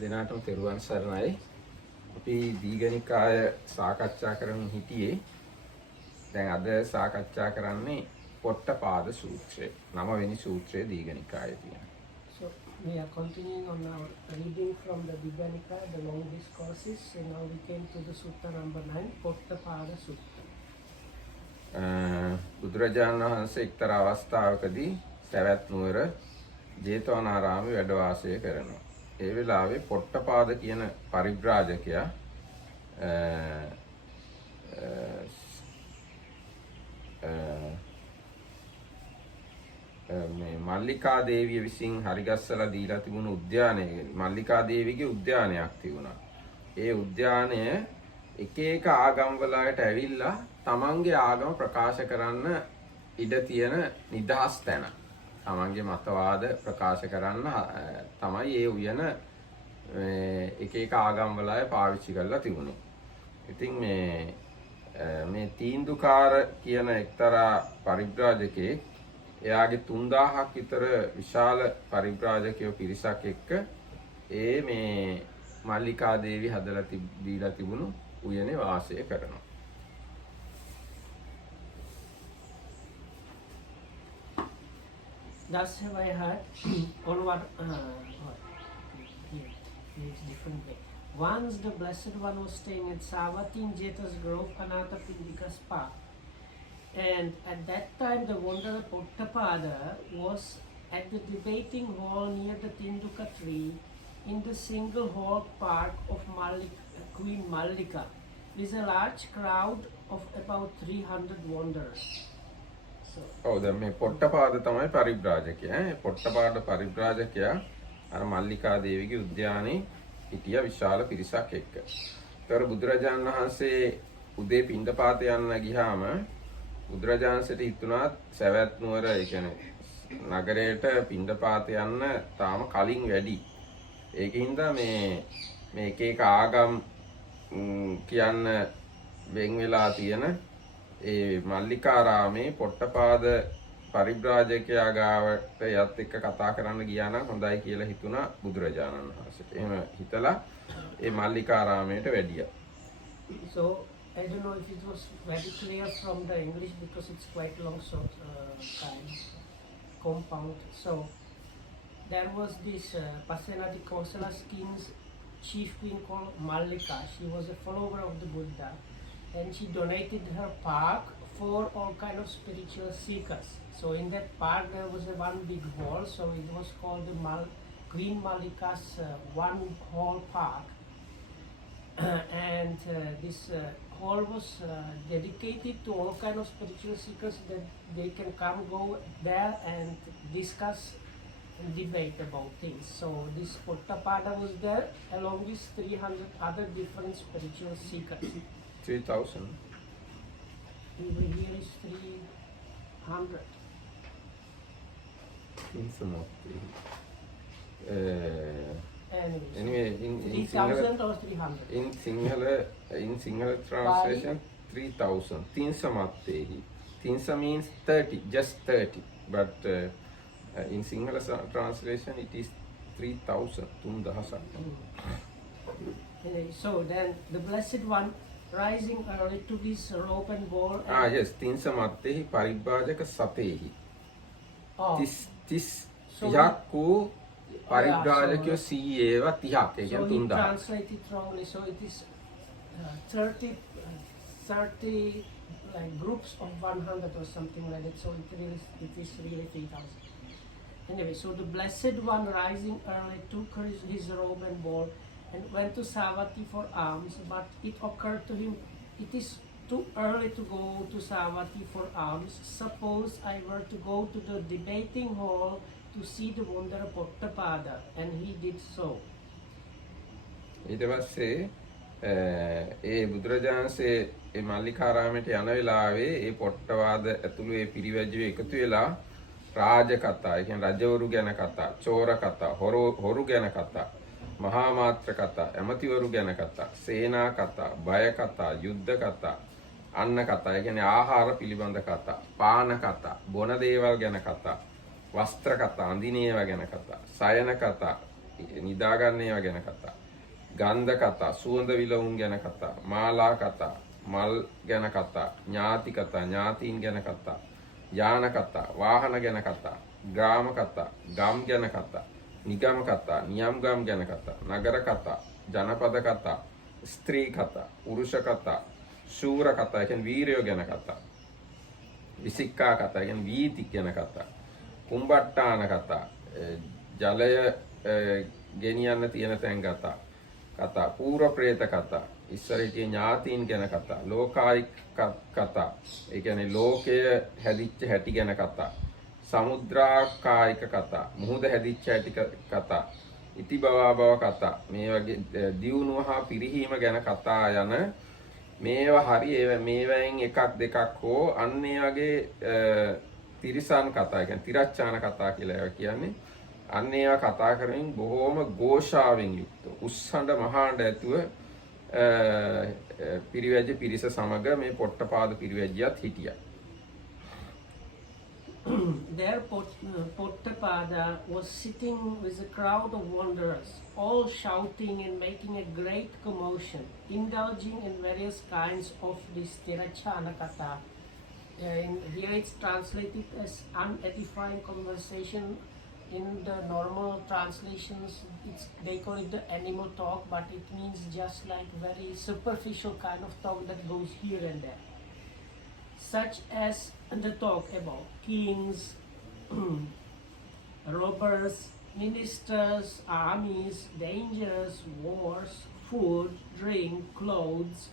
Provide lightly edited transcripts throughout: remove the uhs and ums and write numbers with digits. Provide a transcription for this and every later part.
දිනාටම තෙරුවන් සරණයි. අපි දීඝනිකාය සාකච්ඡා කරමින් හිටියේ. දැන් අද සාකච්ඡා කරන්නේ පොට්ටපාද සූත්‍රය. 9 වෙනි සූත්‍රය දීඝනිකායේ තියෙනවා. So we are continuing on our reading from the Digha Nikaya, the long discourses, and now we came to the sutta number 9, Potthapada Sutta. බුදුරජාණන් වහන්සේ එක්තරා අවස්ථාවකදී සවැත් නුවර ජේතවනාරාමයේ වැඩ වාසය කරනවා. ඒ වෙලාවේ පොට්ටපාද කියන පරිබ්‍රාජකයා මේ මල්ලිකා දේවිය විසින් හරිගස්සලා දීලා තිබුණු උද්‍යානයේ මල්ලිකා දේවියගේ උද්‍යානයක් තිබුණා. ඒ උද්‍යානය එක එක ආගම් වලට ඇවිල්ලා තමන්ගේ ආගම ප්‍රකාශ කරන්න ඉඩ තියෙන නිදහස් තැන. තමන්ගේ මතවාද ප්‍රකාශ කරන්න තමයි ඒ උයන එක එක ආගම් වල අය පාවිච්චි කරලා තිබුණේ. ඉතින් මේ තීන්දුකාර කියන එක්තරා පරිබ්‍රාජකෙක් එයාගේ 3000ක් විතර විශාල පරිබ්‍රාජකයෝ පිරිසක් එක්ක මේ මල්ලිකා දේවි හදලා දීලා තිබුණු උයනේ වාසය කරනවා. Thus have I heard on what it's different way. Once the Blessed One was staying at Savatthi in Jeta's Grove, Anathapindika's park. And at that time the wanderer Potthapada was at the debating hall near the Tinduka tree in the single hall park of Queen Mallika, with a large crowd of about 300 wanderers. දැන් මේ පොට්ටපාද තමයි පරිබ්‍රාජකයා. පොට්ටපාද පරිබ්‍රාජකයා අර මල්ලිකා දේවිගේ උද්‍යානයේ හිටිය විශාල පිරිසක් එක්ක. ඒතර බුදුරජාණන් වහන්සේ උදේ පිණ්ඩපාත යන්න ගියාම බුදුරජාණන්සේට හිතුණා සවැත් නුවර ඒ කියන්නේ නගරයට පිණ්ඩපාත යන්න තාම කලින් වැඩි. ඒකින්ද මේ එක එක ආගම් කියන්න වෙන් වෙලා තියෙන ඒ මල්ලිකාරාමේ පොට්ටපාද පරිබ්‍රාජකයා ගාවට යත් එක්ක කතා කරන්න ගියා නම් හොඳයි කියලා හිතුණා බුදුරජාණන් වහන්සේට. එහෙම හිතලා ඒ මල්ලිකාරාමයට වැඩියා. So I don't know if it was very clear from the English because it's quite long kind compound. So there was this Pasenadi Kausala's king's chief queen called Mallika. She was a follower of the Buddha. And she donated her park for all kind of spiritual seekers. So in that park there was one big hall, so it was called the Queen Mallika's one hall park. And this hall was dedicated to all kind of spiritual seekers that they can go there and discuss and debate about things. So this Potthapada was there along with 300 other different spiritual seekers. 3000. Over here is 300. Anyway, in 3,000 or 300? In Sinhala translation, 3,000. Tinsa mattehi. Tinsa means 30, just 30. But in Sinhala translation, it is 3,000. Anyway, so then the Blessed One rising early to his rope and bowl. Yes. Tinsa mattehi paribhajaka satehi. Tis tihaku paribhajaka sieva tihak. So he translated wrongly. So it is 30 like groups of 100 or something like that. So it is really 3,000. Anyway, so the Blessed One rising early took his robe and bowl and went to Savatthi for alms, but it occurred to him, it is too early to go to Savatthi for alms. Suppose I were to go to the debating hall to see the wanderer Potthapada, and he did so. ඊට පස්සේ ඒ බුදුරජාණන්සේ ඒ මල්ලිකාරාමයට යන වෙලාවේ ඒ පොට්ටපාද ඇතුළු ඒ පිරිවැජුවේ එකතු වෙලා රාජ කතා, ඒ කියන්නේ රජවරු ගැන කතා, චෝර කතා, හොරු ගැන කතා, මහා මාත්‍ර කතා, ඇමතිවරු ගැන කතා, සේනා කතා, බය කතා, යුද්ධ කතා, අන්න කතා, ඒ කියන්නේ ආහාර පිළිබඳ කතා, පාන කතා, බොන දේවල් ගැන කතා, වස්ත්‍ර කතා, අඳින ඒවා ගැන කතා, සයන කතා, නිදාගන්න ඒවා ගැන කතා. ගන්ධ කතා, සුවඳ විලවුන් ගැන කතා, මාලා කතා, මල් ගැන කතා, ඥාති කතා, ඥාතීන් ගැන කතා, යාන කතා, වාහන ගැන කතා, ග්‍රාම කතා, ගම් ගැන කතා, නිගම කතා, නියම්ගම් ගැන කතා, නගර කතා, ජනපද කතා, ස්ත්‍රී කතා, පුරුෂ කතා, ශූර කතා, ඒ කියන්නේ වීරයෝ ගැන කතා, විසික්කා කතා, ඒ කියන්නේ වීති ගැන කතා, කුම්බට්ටාන කතා, ජලය ගෙනියන්න තියෙන තැන් කතා, පූර්ව ප්‍රේත කතා, ඉස්සර හිටිය ඥාතීන් ගැන කතා, ලෝකායික කතා, ඒ කියන්නේ ලෝකය හැදිච්ච හැටි ගැන කතා, සමුද්‍රාකායික කතා, මුහුද හැදිච්ච හැටි කතා, ඉතිබවා බව කතා, මේ වගේ දියුණුව හා පිරිහීම ගැන කතා යන මේවා හරි මේවෙන් එකක් දෙකක් හෝ අන්න ඒ වගේ තිරිසන් කතා, ඒ කියන්නේ තිරච්ඡාන කතා කියලා ඒවා කියන්නේ. අන්න ඒවා කතා කරමින් බොහෝම ഘോഷාවෙන් යුක්ත උස්සඬ මහාඬ ඇතුව පිරිවැජ්‍ය පිරිස සමග මේ පොට්ටපාද පිරිවැජ්‍යයත් හිටියා. There Potthapada was sitting with a crowd of wanderers, all shouting and making a great commotion, indulging in various kinds of this Tirachana Katha. Here it's translated as unedifying conversation. In the normal translations, they call it the animal talk, but it means just like very superficial kind of talk that goes here and there. Such as the talk about kings, robbers, ministers, armies, dangers, wars, food, drink, clothes,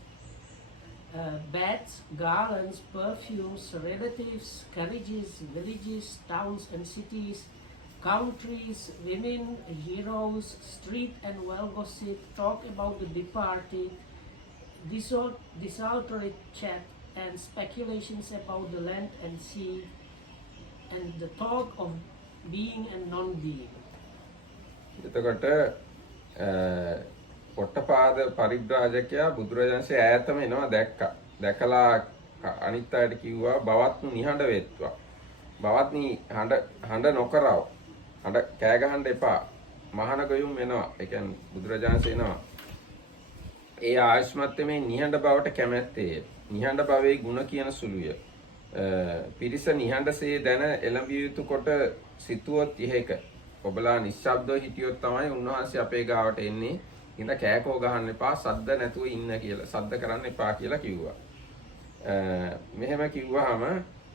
beds, garlands, perfumes, relatives, carriages, villages, towns and cities, countries, women, heroes, street and well gossip, talk about the departed, desultory chat and speculations about the land and sea, and the talk of being and non-being. එතකොට පොට්ටපාද පරිබ්‍රාජකයා බුදුරජාණන්සේ ඈතම එනවා දැක්කා. දැකලා අනිත් අයට කිව්වා බවත්නි නිහඬ වෙත්වා. බවත්නි හඬ නොකරව. හඬ කෑ ගහන්න එපා. මහාන ගොයුම් වෙනවා. ඒ කියන්නේ බුදුරජාණන්සේ එනවා. ඒ ආයස්මත් මේ නිහඬ බවට කැමැත්තේ. නිහඬ භවයේ ගුණ කියන සුළුය. පිරිස නිහඬසේ දැන එළඹිය යුතු කොට සිතුවොත් ඉහෙක. ඔබලා නිශ්ශබ්දව හිටියොත් තමයි උන්වහන්සේ අපේ ගාවට එන්නේ. ඉතින් කෑකෝ ගහන්න එපා, සද්ද නැතුව ඉන්න කියලා. සද්ද කරන්න එපා කියලා කිව්වා. මෙහෙම කිව්වහම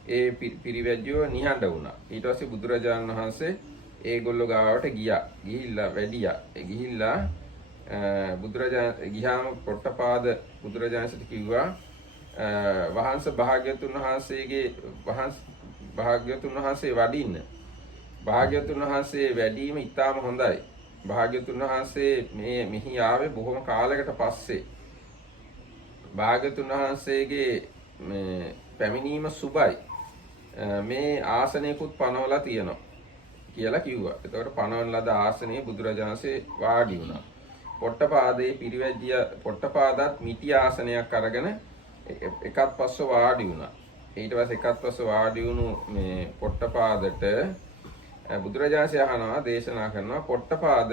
ඒ පිරිවැජ්‍යෝ නිහඬ වුණා. ඊට පස්සේ බුදුරජාණන් වහන්සේ ඒගොල්ලෝ ගාවට ගියා. ගිහිල්ලා වැඩියා. ඒ ගිහිල්ලා ගියාම පොට්ටපාද බුදුරජාණන්සේට කිව්වා වහන්ස භාග්‍යතුන් වහන්සේ වඩින්න. භාග්‍යතුන් වහන්සේ වැඩිම ඉතාම හොඳයි. භාග්‍යතුන් වහන්සේ මෙහි ආවේ බොහොම කාලයකට පස්සේ. භාග්‍යතුන් වහන්සේගේ පැමිණීම සුබයි. මේ ආසනයකුත් පනවලා තියෙනවා කියලා කිව්වා. එතකොට පනවන ලද ආසනයේ බුදුරජාණන්සේ වාඩි වුණා. පොට්ටපාදේ පිරිවැජ්‍ය පොට්ටපාදත් මිටි ආසනයක් අරගෙන එකත් පස්ස වාඩි වුණා. ඊට පස්සේ එකත් පස්ස වාඩි වුණු මේ පොට්ටපාදට බුදුරජාණන්සේ අහනවා දේශනා කරනවා පොට්ටපාද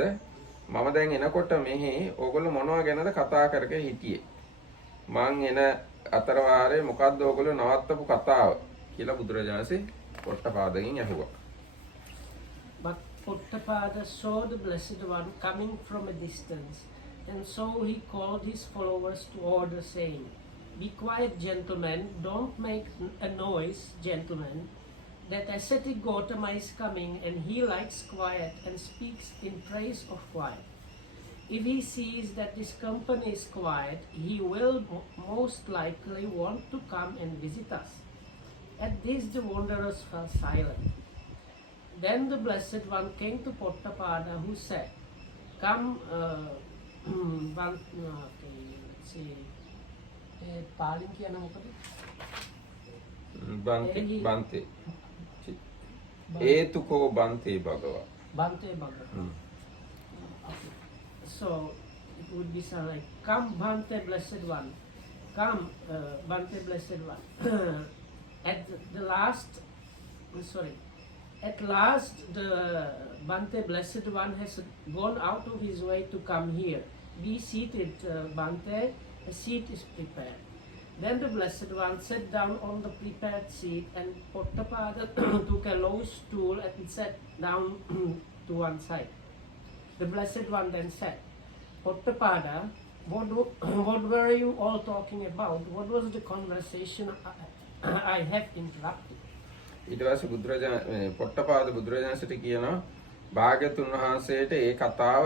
මම දැන් එනකොට මෙහි ඕගොල්ලෝ මොනවා ගැනද කතා කරගෙන හිටියේ? මං එන අතර වාරේ මොකද්ද ඕගොල්ලෝ නවත්තපු කතාව කියලා බුදුරජාණන්සේ පොට්ටපාදගෙන් ඇහුවා. But Potthapada saw the Blessed One coming from a distance, and so he called his followers to order, saying, "Be quiet, gentlemen, don't make a noise, gentlemen. That ascetic Gautama is coming, and he likes quiet and speaks in praise of quiet. If he sees that this company is quiet, he will most likely want to come and visit us." At this the wanderers fell silent. Then the Blessed One came to Potthapada, who said, "Come, let's see, Palin kiyana mokada? Bante. Etuko Bante Bhagava. Bante Bhagava. So it would be something like, "Come, Bante Blessed One. Come, Bante Blessed One." At at last the Bhante Blessed One has gone out of his way to come here. Be seated, Bhante, a seat is prepared. Then the Blessed One sat down on the prepared seat, and Potthapada took a low stool and sat down to one side. The Blessed One then said, Potthapada, what were you all talking about? What was the conversation I have interrupted? ඊට පස්සේ පොට්ටපාද බුදුරජාණන්සේට කියනවා භාග්‍යතුන් වහන්සේට ඒ කතාව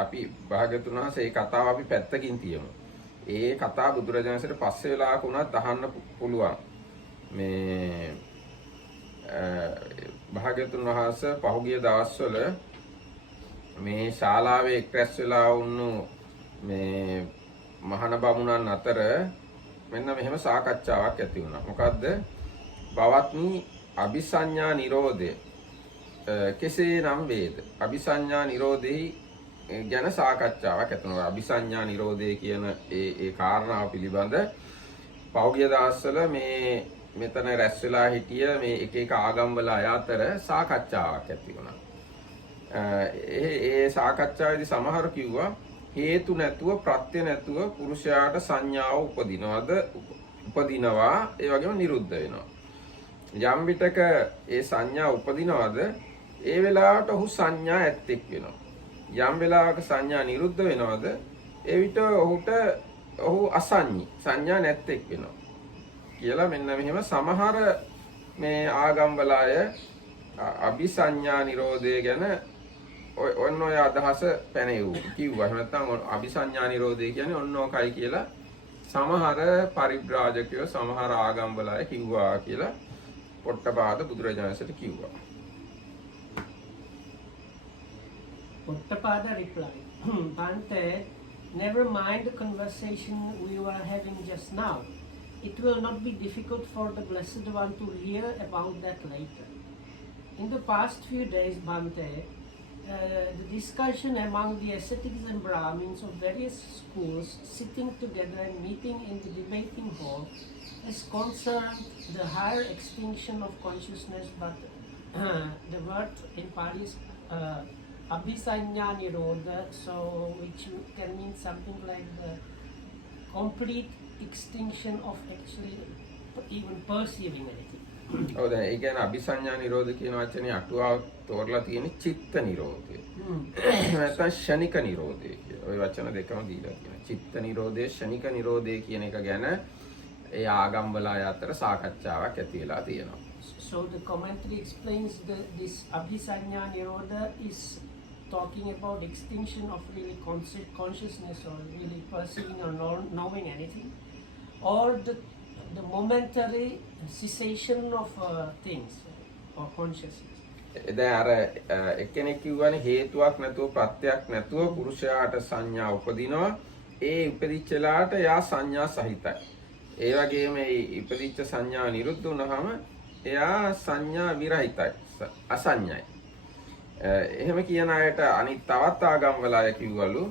අපි භාග්‍යතුන් වහන්සේ ඒ කතාව අපි පැත්තකින් තියමු. ඒ කතාව බුදුරජාණන්සේට පස්සේ වෙලාවක උනත් අහන්න පුළුවන්. භාග්‍යතුන් වහන්සේ පහුගිය දවස්වල මේ ශාලාවේ එක්රැස් වෙලා වුණු මහාන බමුණන් අතර මෙන්න මෙහෙම සාකච්ඡාවක් ඇති වුණා. මොකද්ද? බවත්නි අபிසඤ්ඤා නිරෝධය කෙසේනම් වේද? අபிසඤ්ඤා නිරෝධෙහි ගැන සාකච්ඡාවක් ඇති වුණා. අபிසඤ්ඤා නිරෝධය කියන ඒ කාරණාව පිළිබඳ පෞගිය දවස්වල මෙතන රැස් වෙලා හිටිය මේ එක ආගම්වල අය අතර සාකච්ඡාවක් ඇති වුණා. ඒ සාකච්ඡාවේදී සමහර කිව්වා හේතු නැතුව ප්‍රත්‍ය නැතුව පුරුෂයාට සංඥාව උපදිනවා ඒ වගේම නිරුද්ධ වෙනවා. යම් විටක ඒ සංඥා උපදිනවද ඒ වෙලාවට ඔහු සංඥා ඇත්තෙක් වෙනවා. යම් වෙලාවක සංඥා නිරුද්ධ වෙනවද ඒ විට ඔහු අසංඤී සංඥා නැත්තෙක් වෙනවා කියලා මෙන්න මෙහෙම සමහර මේ ආගම්වල අය අபிසඤ්ඤා නිරෝධය ගැන ඔන්න ඔය අදහස පැනෙව්වා කිව්වා. එහෙම නැත්නම් අபிසඤ්ඤා නිරෝධය කියන්නේ ඔන්න ඔකයි කියලා සමහර පරිබ්‍රාජකයෝ සමහර ආගම්වල අය කිව්වා කියලා පොට්ටපාද බුදුරජාණන්සේට කිව්වා. Potthapada replied, Bhante, never mind the conversation we were having just now. It will not be difficult for the Blessed One to hear about that later. In the past few days, Bhante, the discussion among the ascetics and Brahmins of various schools sitting together and meeting in the debating hall has concerned the higher extinction of consciousness, but the word in Pali is Abhisanya Nirodha, so which can mean something like the complete extinction of actually even perceiving anything. ඔව් දැන් ඒ කියන්නේ අபிසඤ්ඤා නිරෝධ කියන වචනේ අටුවාව තෝරලා තියෙන්නේ චිත්ත නිරෝධය. නැත්නම් ෂණික නිරෝධය කියලා. ওই වචන දෙකම දීලා තියෙනවා. චිත්ත නිරෝධය ෂණික නිරෝධය කියන එක ගැන ඒ ආගම්වල අය අතර සාකච්ඡාවක් ඇති වෙලා තියෙනවා. So the commentary explains this Abhisanya Nirodha is talking about extinction of really consciousness or really perceiving or knowing anything, or the momentary cessation of things or consciousness. දැන් අර එක්කෙනෙක් කිව්වනේ හේතුවක් නැතුව ප්‍රත්‍යක් නැතුව පුරුෂයාට සංඥා උපදිනවා. ඒ ඉපදිච්ච වෙලාවට එයා සංඥා සහිතයි. ඒ වගේම මේ ඉපදිච්ච සංඥා නිරුද්ධ වුණාම එයා සංඥා විරහිතයි. අසංඥයි. එහෙම කියන අයට අනිත් තවත් ආගම්වල අය කිව්වලු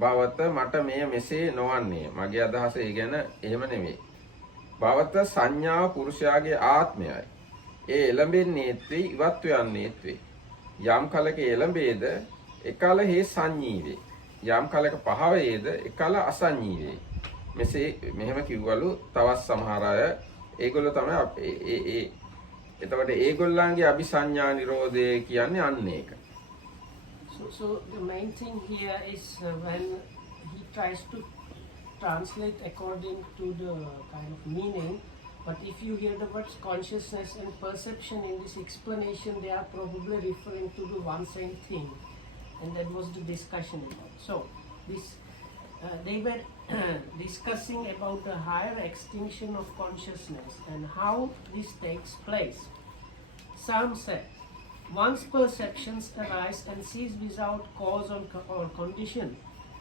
භවත මට මෙසේ නොවන්නේ. මගේ අදහස ඒ ගැන එහෙම නෙමෙයි. භවත සංඥාව පුරුෂයාගේ ආත්මයයි. ඒ එළඹෙන්නේත් වේ ඉවත් වෙන්නේත් වේ. යම් කලක එළඹේද එකල හේ සංඤී වේ. යම් කලක පහ වේද එකල අසංඤී වේ. මෙහෙම කිව්වලු තවත් සමහර අය ඒගොල්ලෝ තමයි එතකොට ඒගොල්ලන්ගේ අபிසඤ්ඤා නිරෝධය කියන්නේ අන්න ඒක. So the main thing here is when he tries to translate according to the kind of meaning, but if you hear the words consciousness and perception in this explanation, they are probably referring to the one same thing, and that was the discussion about. So this they were discussing about the higher extinction of consciousness and how this takes place. Some said, once perceptions arise and cease without cause or condition.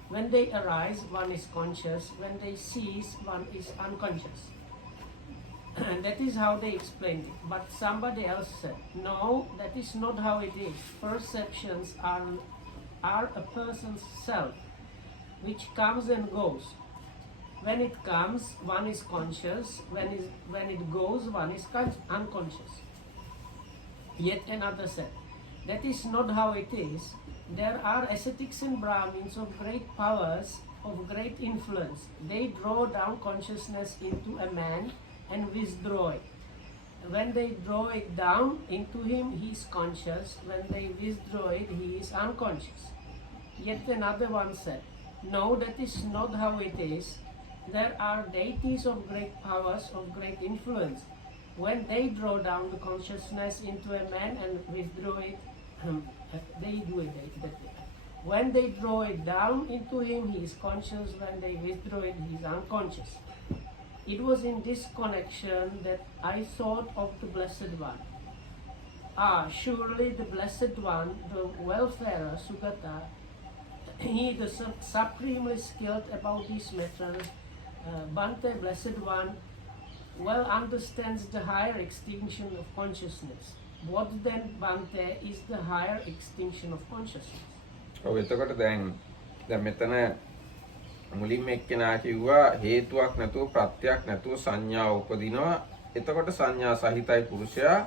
When they arise, one is conscious. When they cease, one is unconscious. And that is how they explained it. But somebody else said, no, that is not how it is. Perceptions are a person's self, which comes and goes. When it comes, one is conscious. When it goes, one is unconscious. Yet another said, that is not how it is. There are ascetics and Brahmins of great powers, of great influence. They draw down consciousness into a man and withdraw it. When they draw it down into him, he is conscious. When they withdraw it, he is unconscious. Yet another one said, no, that is not how it is. There are deities of great powers, of great influence. When they draw down the consciousness into a man and withdraw it, they do it that way. When they draw it down into him, he is conscious. When they withdraw it, he is unconscious. It was in this connection that I thought of the Blessed One. Surely the Blessed One, the welfarer, Sugata, he the supremely skilled about these matters, Bhante, Blessed One, well understands the higher extinction of consciousness. What then, Bhante, is the higher extinction of consciousness? එතකොට දැන් මෙතන මුලින්ම එක්කෙනා කිව්වා හේතුවක් නැතුව ප්‍රත්‍යක් නැතුව සංඥාව උපදිනවා. එතකොට සංඥා සහිතයි පුරුෂයා.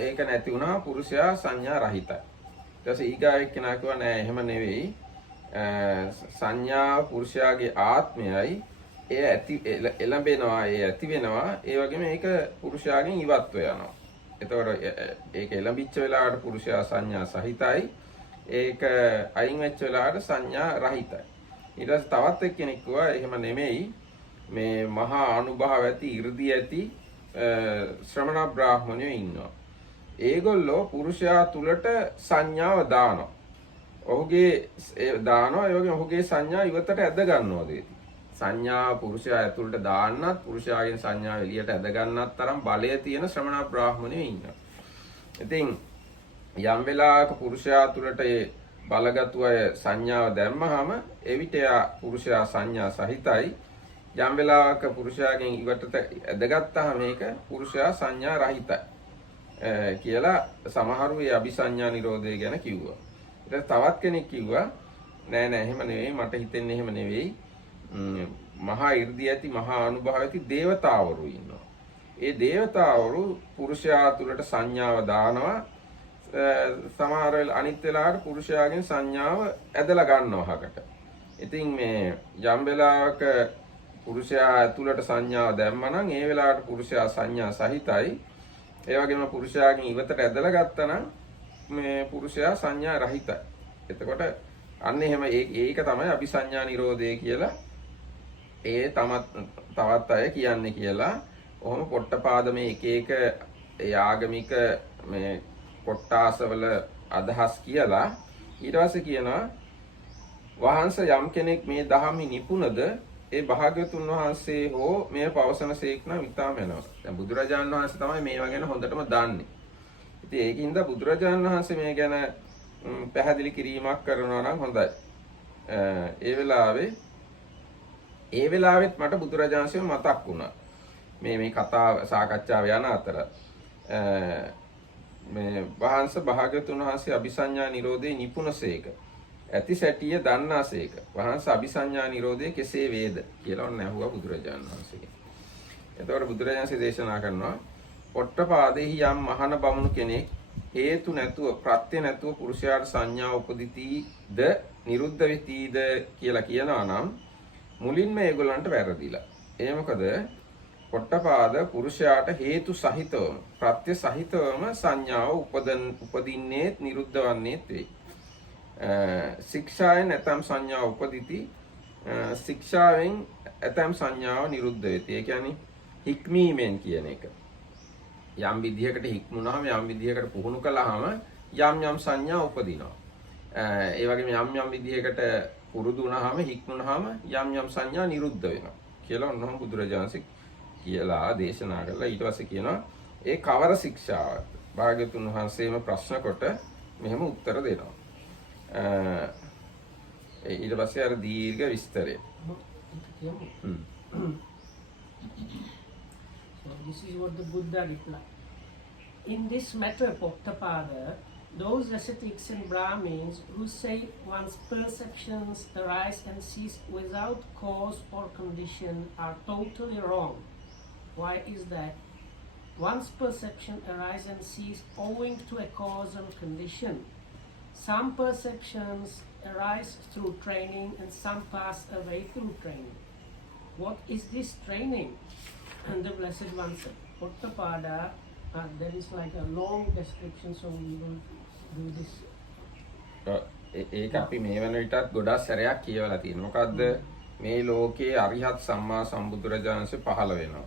ඒක නැති වුණා පුරුෂයා සංඥා රහිතයි. ඊට පස්සේ ඊගා එක්කෙනා කිව්වා නෑ එහෙම නෙවෙයි. සංඥා පුරුෂයාගේ ආත්මයයි ඒ ඇති එළඹෙනවා ඒ ඇති වෙනවා ඒ වගේම ඒක පුරුෂයාගෙන් ඉවත්ව යනවා. එතකොට ඒක එළඹිච්ච වෙලාවට පුරුෂයා සංඥා සහිතයි. ඒක අයින් වෙච්ච වෙලාවට සංඥා රහිතයි. ඊට පස්සේ තවත් එක්කෙනෙක් කිව්වා එහෙම නෙමෙයි මේ මහා අනුභව ඇති 이르දි ඇති ශ්‍රමණ බ්‍රාහ්මණයෝ ඉන්නවා. ඒගොල්ලෝ පුරුෂයා තුලට සංඥාව දානවා. ඔහුගේ දානවා ඒ වගේම ඔහුගේ සංඥා ඉවතට ඇද ගන්නවා දෙති. සංඥා පුරුෂයා ඇතුළට දාන්නත් පුරුෂයාගෙන් සංඥා එළියට ඇද ගන්නත් තරම් බලය තියෙන ශ්‍රමණ බ්‍රාහ්මණයෝ ඉන්නවා. ඉතින් යම් වෙලාවක පුරුෂයා තුළට ඒ බලගත්ු අය සංඥාව දැම්මහම එවිට පුරුෂයා සංඥා සහිතයි. යම් වෙලාවක පුරුෂයාගෙන් ඉවතට ඇදගත්තාම මේක පුරුෂයා සංඥා රහිතයි කියලා සමහරු ඒ අபிසඤ්ඤා නිරෝධය ගැන කිව්වා. ඊට තවත් කෙනෙක් කිව්වා නෑ එහෙම නෙවෙයි මට හිතෙන්නේ එහෙම නෙවෙයි. මහා 이르දි ඇති මහා අනුභව ඇති දේවතාවරු ඉන්නවා. ඒ දේවතාවරු පුරුෂයා තුළට සංඥාව දානවා. සමහර අනිත් වෙලාවට පුරුෂයාගෙන් සංඥාව ඇදලා ගන්නවා හකට. ඉතින් මේ යම් වෙලාවක පුරුෂයා ඇතුළට සංඥාව දැම්මනම් ඒ වෙලාවට පුරුෂයා සංඥා සහිතයි. ඒ වගේම පුරුෂයාගෙන් ඉවතට ඇදලා ගත්තනම් මේ පුරුෂයා සංඥා රහිතයි. එතකොට අන්න එහෙම ඒක තමයි අபிසඤ්ඤා නිරෝධය කියලා ඒ තවත් අය කියන්නේ කියලා. ඔහොම පොට්ටපාද මේ එක එක ඒ ආගමික මේ කොට්ටාසවල අදහස් කියලා ඊට පස්සේ කියනවා වහන්සේ යම් කෙනෙක් මේ දහමෙහි නිපුණද ඒ භාග්‍යතුන් වහන්සේ හෝ මේ පවසන සේක්න විතාම වෙනවා. දැන් බුදුරජාණන් වහන්සේ තමයි මේවා ගැන හොඳටම දන්නේ. ඉතින් ඒකින්ද බුදුරජාණන් වහන්සේ මේ ගැන පැහැදිලි කිරීමක් කරනවා නම් හොඳයි. ඒ වෙලාවෙත් මට බුදුරජාණන්සේ මතක් වුණා. මේ කතාව සාකච්ඡාව යන අතර මේ වහන්සේ භාග්‍යතුන් වහන්සේ අபிසඤ්ඤා නිරෝධේ නිපුණසේක. ඇති සැටිය දන්නාසේක. වහන්සේ අபிසඤ්ඤා නිරෝධය කෙසේ වේද කියලා ඔන්න ඇහුවා බුදුරජාණන් වහන්සේගෙන්. එතකොට බුදුරජාණන්සේ දේශනා කරනවා පොට්ටපාදෙහි යම් මහාන බමුණු කෙනෙක් හේතු නැතුව ප්‍රත්‍ය නැතුව පුරුෂයාට සංඥා උපදිතීද නිරුද්ධ වෙතීද කියලා කියනවා නම් මුලින්ම ඒගොල්ලන්ට වැරදිලා. ඒ මොකද පොට්ටපාද පුරුෂයාට හේතු සහිතවම ප්‍රත්‍ය සහිතවම සංඥාව උපදින්නේ නිරුද්ධ වන්නේ වෙයි. ශික්ෂාවෙන් ඇතම් සංඥාව උපදිති. ශික්ෂාවෙන් ඇතම් සංඥාව නිරුද්ධ වෙති. ඒ කියන්නේ හික්මීමෙන් කියන එක. යම් විදිහකට හික්මුණාම යම් විදිහකට පුහුණු කළාම යම් සංඥා උපදිනවා. ඒ වගේම යම් විදිහකට පුරුදු වුණාම හික්මුණාම යම් සංඥා නිරුද්ධ වෙනවා කියලා ඔන්නෝම බුදුරජාණන්සේ කියලා දේශනා කළා. ඊට පස්සේ කියනවා ඒ කවර ශික්ෂාවක්? භාග්‍යතුන් වහන්සේම ප්‍රශ්න කොට මෙහෙම උත්තර දෙනවා. ඊට පස්සේ අර දීර්ඝ විස්තරය. So this is what the Buddha replied. In this matter, Potthapada, those ascetics and Brahmins who say one's perceptions arise and cease without cause or condition are totally wrong. Why is that? One's perception arises and cease owing to a cause and condition. Some perceptions arise through training and some pass away through training. What is this training? And the Blessed One said, Potthapada, there is like a long description, so we will do this. ඒක අපි මේ වන විටත් ගොඩක් සැරයක් කියවලා තියෙනවා. මොකද්ද මේ ලෝකයේ අරිහත් සම්මා සම්බුදුරජාණන් වහන්සේ පහළ වෙනවා.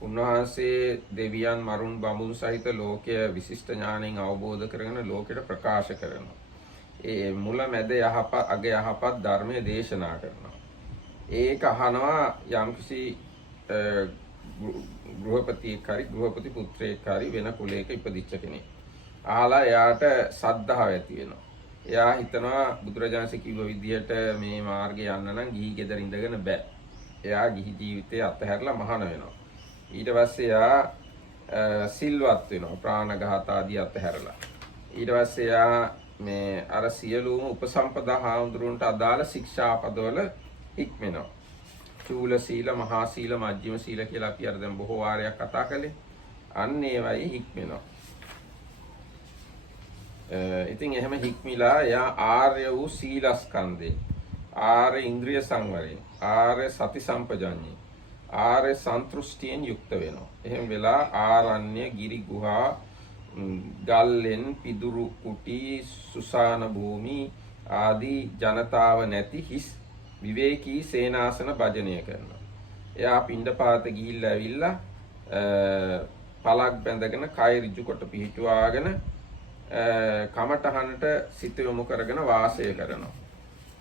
උන්වහන්සේ දෙවියන් මරුන් බඹුන් සහිත ලෝකය විශිෂ්ට ඥාණයෙන් අවබෝධ කරගෙන ලෝකෙට ප්‍රකාශ කරනවා. ඒ මුල මැද යහපත් අග යහපත් ධර්මයේ දේශනා කරනවා. ඒක අහනවා යම්කිසි ගෘහපතියෙක් හරි ගෘහපති පුත්‍රයෙක් හරි වෙන කුලයක ඉපදිච්ච කෙනෙක්. අහලා එයාට සද්ධාව ඇති වෙනවා. එයා හිතනවා බුදුරජාණන්සේ කිව්ව විදිහට මේ මාර්ගේ යන්න නම් ගිහි ගෙදර ඉඳගෙන බෑ. එයා ගිහි ජීවිතය අත්හැරලා මහාන වෙනවා. ඊට පස්සේ එයා සිල්වත් වෙනවා. ප්‍රාණඝාත ආදී අත්හැරලා. ඊට පස්සේ එයා මේ අර සියලුම උපසම්පදා හාමුදුරුවන්ට අදාළ ශික්ෂාපදවල හික්මෙනවා. චූල සීල, මහා සීල, මජ්ක්‍ධිම සීල කියලා අපි අර දැන් බොහෝ වාරයක් කතා කළේ. අන්න ඒවයි හික්මෙනවා. ඉතින් එහෙම හික්මිලා එයා ආර්ය වූ සීලස්කන්ධේ, ආර්ය ඉන්ද්‍රිය සංවරේ, ආර්ය සති සම්පජඤ්ඤේ, ආර්ය සන්තුෂ්ටියෙන් යුක්ත වෙනවා. එහෙම වෙලා ආරණ්‍ය, ගිරි ගුහා, ගල්ලෙන් පිදුරු කුටි, සුසාන භූමි ආදී ජනතාව නැති හිස් විවේකී සේනාසන භජනය කරනවා. එයා පිණ්ඩපාත ගිහිල්ලා ඇවිල්ලා පලක් බැඳගෙන කය ඍජු කොට පිහිටුවාගෙන කමටහනට සිත යොමු කරගෙන වාසය කරනවා.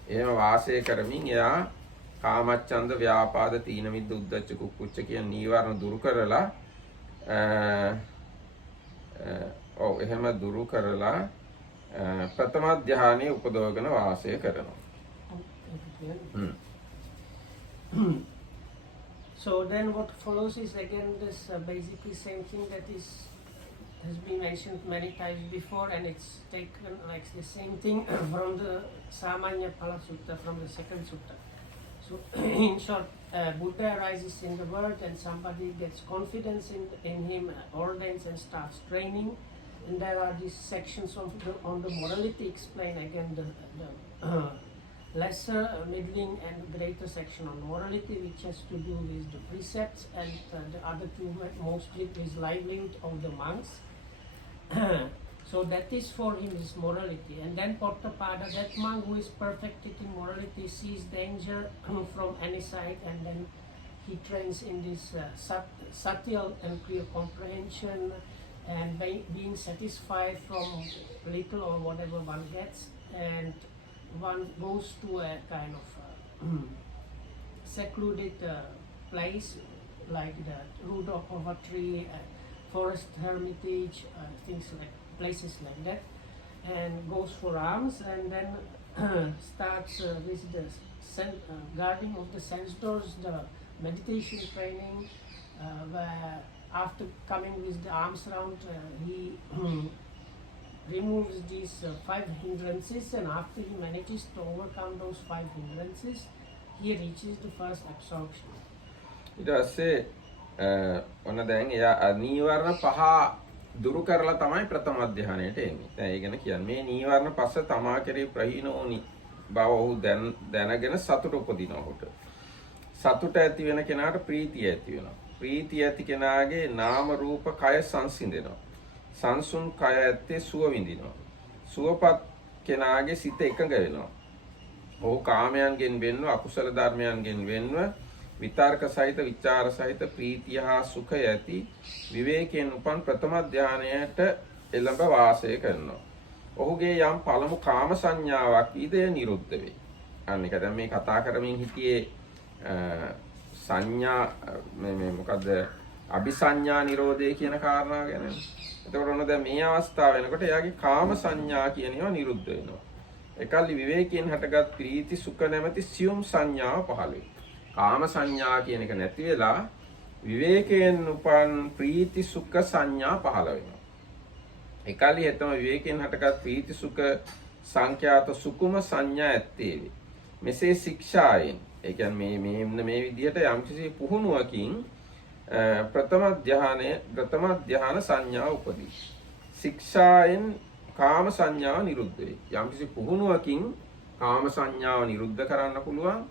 එහෙම වාසය කරමින් එයා කාමච්ඡන්ද, ව්‍යාපාද, තීන මිද්ද, උද්ධච්ච, කුක්කුච්ච කියන නීවරණ දුරු කරලා එහෙම දුරු කරලා ප්‍රථම ධ්‍යානයේ උපදවගෙන වාසය කරනවා. So then what follows is again this basically same thing that has been mentioned many times before, and it's taken like the same thing from the Samanya Pala Sutta, from the second sutta. So in short, Buddha arises in the world and somebody gets confidence in him, ordains and starts training, and there are these sections on the morality explain again the lesser, middling and greater section on morality, which has to do with the precepts, and the other two mostly is livelihood of the monks. So that is for him is morality. And then Potthapada, that monk who is perfected in morality, sees danger from any side, and then he trains in this subtle and clear comprehension, and by being satisfied from little or whatever one gets, and one goes to a kind of secluded place like the root of a tree, forest hermitage, things like places like that, and goes for alms, and then starts with the guarding of the sense doors, the meditation training, where after coming with the alms round, he removes these 5 hindrances, and after he manages to overcome those 5 hindrances, he reaches the first absorption. ඊට පස්සේ ඔන්න දැන් එයා නීවරණ පහ දුරු කරලා තමයි ප්‍රථම ධ්‍යානයට එන්නේ. දැන් ඒ ගැන කියන්නේ මේ නීවරණ පස්ස තමා කෙරේ ප්‍රහීන වුනි බව ඔහු දැනගෙන සතුට උපදිනවා ඔහුට. සතුට ඇති වෙන කෙනාට ප්‍රීතිය ඇති වෙනවා. ප්‍රීතිය ඇති කෙනාගේ නාම රූප කය සංසිඳෙනවා. සංසුන් කය ඇත්තේ සුව විඳිනවා. සුවපත් කෙනාගේ සිත එකඟ වෙනවා. ඔහු කාමයන්ගෙන් වෙන්ව, අකුසල ධර්මයන්ගෙන් වෙන්ව, විතර්ක සහිත, විචාර සහිත, ප්‍රීතිය හා සුඛය ඇති විවේකයෙන් උපන් ප්‍රථම ධානයට එළඹ වාසය කරනවා. ඔහුගේ යම් පළමු කාම සංඥාවක් ඊදේ නිරුද්ධ වෙයි. අන්න එක දැන් මේ කතා කරමින් හිටියේ සංඥා මේ මොකද්ද අபிසඤ්ඤා නිරෝධය කියන කාරණාව ගැන. එතකොට ඔන්න දැන් මේ අවස්ථාව වෙනකොට එයාගේ කාම සංඥා කියන ඒවා නිරුද්ධ වෙනවා. එකල්ලි විවේකයෙන් හටගත් ප්‍රීති සුඛ නැමැති සියුම් සංඥාව පහළ වෙයි. කාම සංඥා කියන එක නැති වෙලා විවේකයෙන් උපන් ප්‍රීති සුඛ සංඥා පහළ වෙනවා. එකල්හි හෙතම විවේකයෙන් හටගත් ප්‍රීති සුඛ සංඛ්‍යාත සුකුම සංඥා ඇත්තේ වේ. මෙසේ ශික්ෂායෙන් ඒ කියන්නේ මේ විදිහට යම්කිසි පුහුණුවකින් ප්‍රථම ධ්‍යාන සංඥාව උපදී. ශික්ෂායෙන් කාම සංඥාව නිරුද්ධ වේ. යම්කිසි පුහුණුවකින් කාම සංඥාව නිරුද්ධ කරන්න පුළුවන්.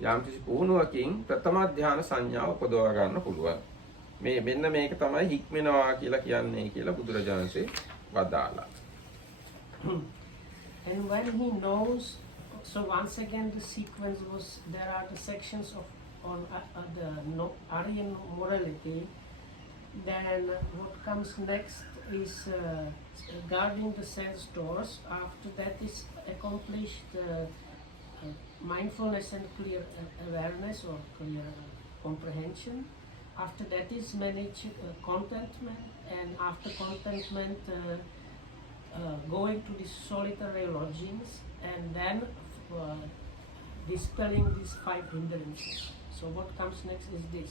යම්කිසි පුහුණුවකින් ප්‍රථම ධ්‍යාන සංඥාව උපදවා ගන්න පුළුවන්. මෙන්න මේක තමයි හික්මෙනවා කියලා කියන්නේ කියලා බුදුරජාණන්සේ වදාළා. And when he knows, so once again the sequence was, there are the sections of on the Aryan morality. Then what comes next is guarding the sense doors. After that is accomplished mindfulness and clear awareness or clear comprehension. After that is manage contentment, and after contentment going to the solitary lodgings, and then dispelling these 5 hindrances. So what comes next is this.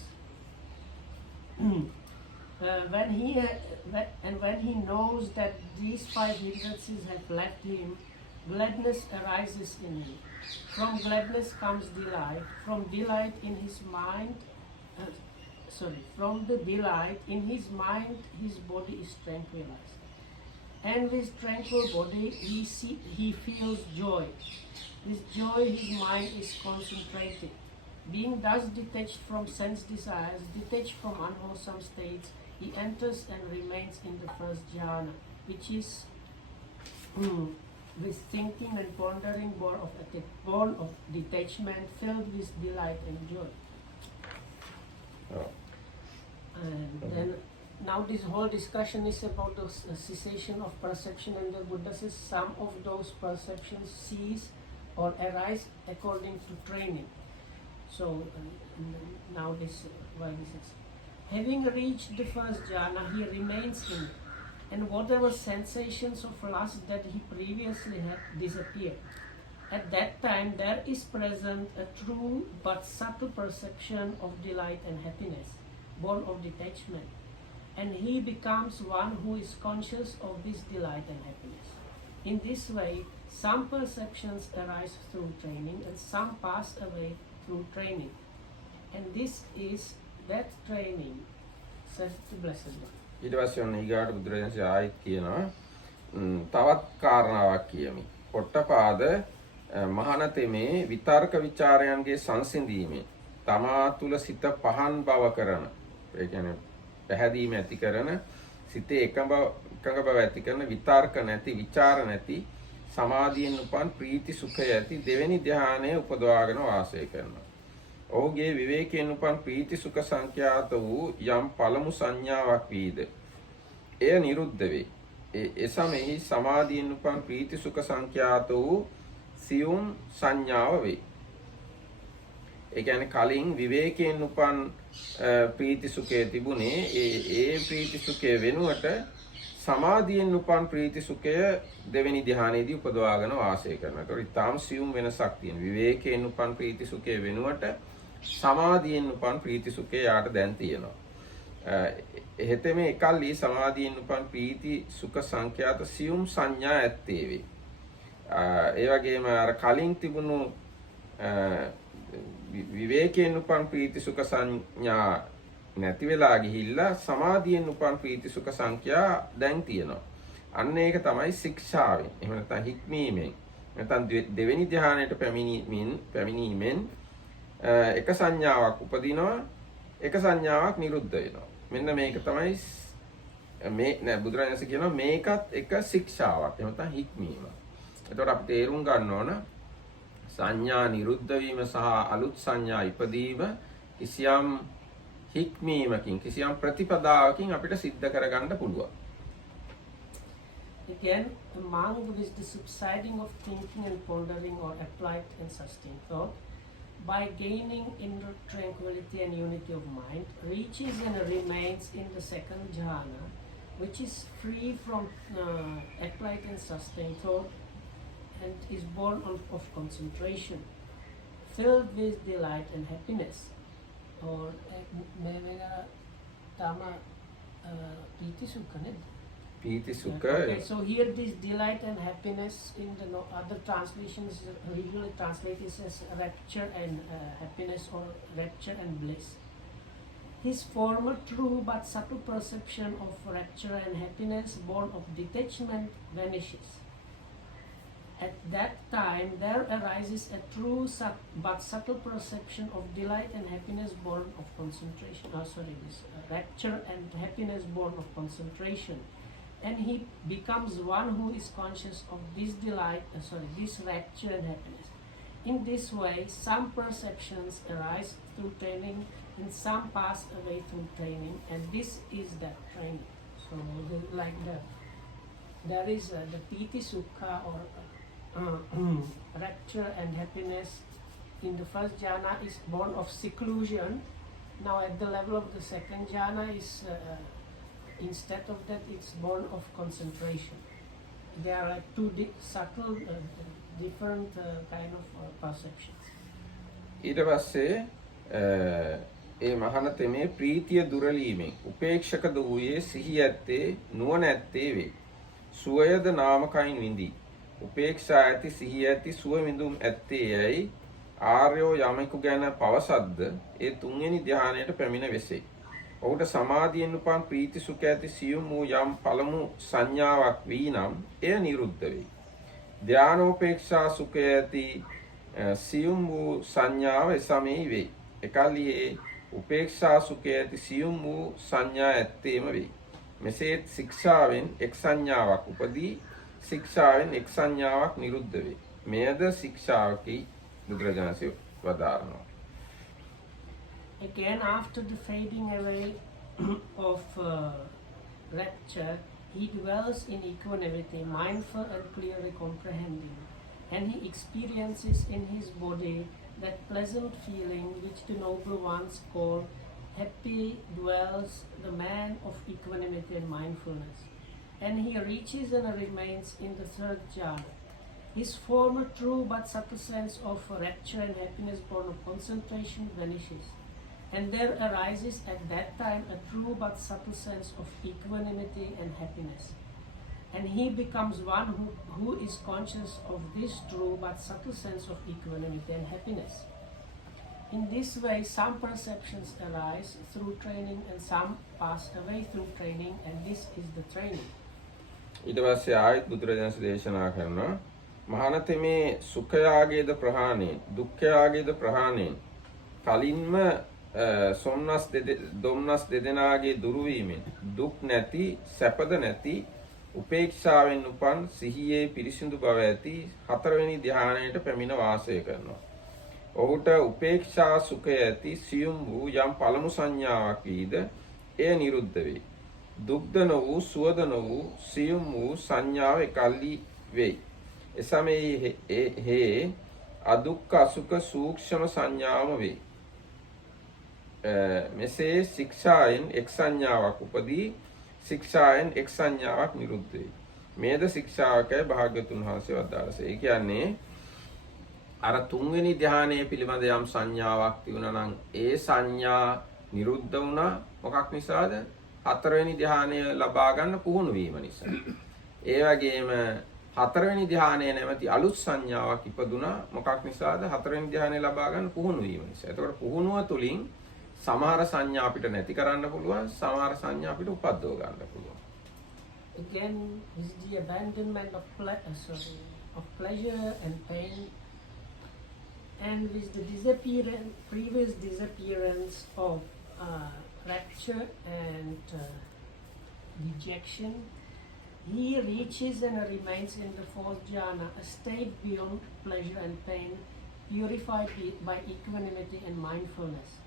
When he knows that these 5 hindrances have left him, gladness arises in him. From gladness comes delight. From delight in his mind, from the delight in his mind, his body is tranquilized. And with tranquil body, he feels joy. With joy, his mind is concentrated. Being thus detached from sense desires, detached from unwholesome states, he enters and remains in the first jhana, which is with thinking and pondering, born of detachment, filled with delight and joy. And then now this whole discussion is about the cessation of perception, and the Buddha says some of those perceptions cease or arise according to training. So now this why this is having reached the first jhana, he remains in it, and whatever sensations of lust that he previously had disappear. At that time there is present a true but subtle perception of delight and happiness, born of detachment, and he becomes one who is conscious of this delight and happiness. In this way, some perceptions arise through training and some pass away through training. And this is that training, says the Blessed One. ඊට පස්සේ ඔන්න ඊගාට බුදුරජාණන්සේ ආයෙත් කියනවා තවත් කාරණාවක් කියමි. පොට්ටපාද මහානතෙමේ විතර්ක ਵਿਚාරයන්ගේ සංසිඳීමේ තමා තුල සිත පහන් බව කරන, ඒ කියන්නේ පැහැදීම ඇති කරන, සිතේ එකඟ බව ඇති කරන, විතර්ක නැති, විචාර නැති, සමාධියෙන් උපන් ප්‍රීති සුඛය ඇති දෙවෙනි ධ්‍යානය උපදවාගෙන වාසය කරනවා. ඔහුගේ විවේකයෙන් උපන් ප්‍රීති සුඛ සංඛ්‍යාත වූ යම් පළමු සංඥාවක් වීද එය නිරුද්ධ වේ. එසමෙහි සමාධියෙන් උපන් ප්‍රීති සුඛ සංඛ්‍යාත වූ සියුම් සංඥාව වේ. ඒ කියන්නේ කලින් විවේකයෙන් උපන් ප්‍රීති සුඛය තිබුණේ ඒ ප්‍රීති සුඛය වෙනුවට සමාධියෙන් උපන් ප්‍රීති සුඛය දෙවෙනි ධ්‍යානයේදී උපදවාගෙන වාසය කරනවා. ඒතකොට ඊටාම් සියුම් වෙනසක් තියෙනවා. විවේකයෙන් උපන් ප්‍රීති සුඛය වෙනුවට සමාධියෙන් උපන් ප්‍රීති සුඛය යාට දැන් තියෙනවා. එහෙතෙම එකල්ලි සමාධියෙන් උපන් ප්‍රීති සුඛ සංඛ්‍යාත සියුම් සංඥා ඇත්තේ වේ. ඒ වගේම අර කලින් තිබුණු විවේකයෙන් උපන් ප්‍රීති සුඛ සංඥා නැති වෙලා ගිහිල්ලා සමාධියෙන් උපන් ප්‍රීති සුඛ සංඛ්‍යා දැන් තියෙනවා. අන්න ඒක තමයි ශික්ෂාවෙන්. එහෙම නැත්නම් හික්මීමෙන්. නැත්නම් දෙවෙනි ධ්‍යානයට පැමිණීමෙන් එක සංඥාවක් උපදිනවා, එක සංඥාවක් නිරුද්ධ වෙනවා. මෙන්න මේක තමයි මේ බුදුරජාණන්සේ කියනවා මේකත් එක ශික්ෂාවක්. එහෙම නැත්නම් හික්මීම. එතකොට අපි තේරුම් ගන්න ඕන සංඥා නිරුද්ධ වීම සහ අලුත් සංඥා ඉපදීම කිසියම් හික්මීමකින්, කිසියම් ප්‍රතිපදාවකින් අපිට සිද්ධ කරගන්න පුළුවන්. Again, among with the subsiding of thinking and pondering or applied and sustained thought, by gaining inner tranquility and unity of mind, reaches and remains in the second jhana, which is free from applied and sustained thought, and is born of concentration, filled with delight and happiness. Or मेरा तामा प्रीति सुख ने Piti Sukha. Okay, so here this delight and happiness in the other translations usually translate this as rapture and happiness, or rapture and bliss. His former true but subtle perception of rapture and happiness born of detachment vanishes. At that time there arises a true but subtle perception of delight and happiness born of concentration. Rapture and happiness born of concentration. And he becomes one who is conscious of this this rapture and happiness. In this way, some perceptions arise through training and some pass away through training, and this is that training. So, there is the Piti Sukha, or rapture and happiness in the first jhana is born of seclusion. Now, at the level of the second jhana is instead of that, it's born of concentration. There are like two subtle, different kind of perceptions. ඊට පස්සේ ඒ මහාන තෙමේ ප්‍රීතිය දුරලීමෙන් උපේක්ෂක දුවේ සිහි ඇත්තේ නුවණ ඇත්තේ වේ. සුවයද නාමකයින් විඳි. උපේක්ෂා ඇති සිහි ඇති සුව විඳුම් ඇත්තේ යයි ආර්යෝ යමෙකු ගැන පවසද්ද ඒ තුන්වෙනි ධ්‍යානයට පැමිණ වෙසේ. ඔහුට සමාධියෙන් උපන් ප්‍රීති සුඛ ඇති සියුම් වූ යම් පළමු සංඥාවක් වී නම් එය නිරුද්ධ වේ. ධ්‍යානෝපේක්ෂා සුඛය ඇති සියුම් වූ සංඥාව එසමෙහි වේ. එකල්හි ඒ උපේක්ෂා සුඛය ඇති සියුම් වූ සංඥා ඇත්තේම වේ. මෙසේත් ශික්ෂාවෙන් එක් සංඥාවක් උපදී, ශික්ෂාවෙන් එක් සංඥාවක් නිරුද්ධ වේ. මෙයද ශික්ෂාවකි බුදුරජාණන් වහන්සේ වදාරනවා. Again, after the fading away of rapture, he dwells in equanimity, mindful and clearly comprehending, and he experiences in his body that pleasant feeling which the noble ones call happy dwells the man of equanimity and mindfulness. And he reaches and remains in the third jhana. His former true but subtle sense of rapture and happiness born of concentration vanishes. And there arises at that time a true but subtle sense of equanimity and happiness. And he becomes one who is conscious of this true but subtle sense of equanimity and happiness. In this way, some perceptions arise through training and some pass away through training, and this is the training. ඊට පස්සේ ආයත් බුදුරජාණන් දේශනා කරනවා මහානතමේ සුඛයාගේද ප්‍රහාණයෙන් දුක්ඛයාගේද ප්‍රහාණයෙන් කලින්ම දුම්නස් දෙදෙනාගේ දුරු වීමෙන් දුක් නැති සැපද නැති උපේක්ෂාවෙන් උපන් සිහියේ පිරිසිදු බව ඇති හතරවෙනි ධ්‍යානයට පැමිණ වාසය කරනවා. ඔහුට උපේක්ෂා සුඛය ඇති සියුම් වූ යම් පළමු සංඥාවක් වීද එය නිරුද්ධ වේ. දුක්ද නොවූ සුවද නොවූ සියුම් වූ සංඥාව එකල්හි වෙයි. එසමයෙහි හේ අදුක්ඛ අසුඛ සූක්ෂම සංඥාම වේ. මෙසේ ශික්ෂායෙන් එක් සංඥාවක් උපදී, ශික්ෂායෙන් එක් සංඥාවක් නිරුද්ධ වේ. මේද ශික්ෂාවකයි භාග්‍යවතුන් වහන්සේ වදාළසේ. ඒ කියන්නේ අර තුන්වෙනි ධ්‍යානයේ පිළිබඳ යම් සංඥාවක් තියුණා නම් ඒ සංඥා නිරුද්ධ වුණා. මොකක් නිසාද? හතරවෙනි ධ්‍යානය ලබා ගන්න පුහුණු වීම නිසා. ඒ වගේම හතරවෙනි ධ්‍යානයේ නැමැති අලුත් සංඥාවක් ඉපදුනා. මොකක් නිසාද? හතරවෙනි ධ්‍යානය ලබා ගන්න පුහුණු වීම නිසා. එතකොට පුහුණුව තුලින් සමහර සංඥා අපිට නැති කරන්න පුළුවන්, සමහර සංඥා අපිට උපද්දව ගන්න පුළුවන්. Again, this is the abandonment of pleasure and pain, and with the previous disappearance of rapture and dejection, he reaches and remains in the fourth jhana, a state beyond pleasure and pain, purified by equanimity and mindfulness.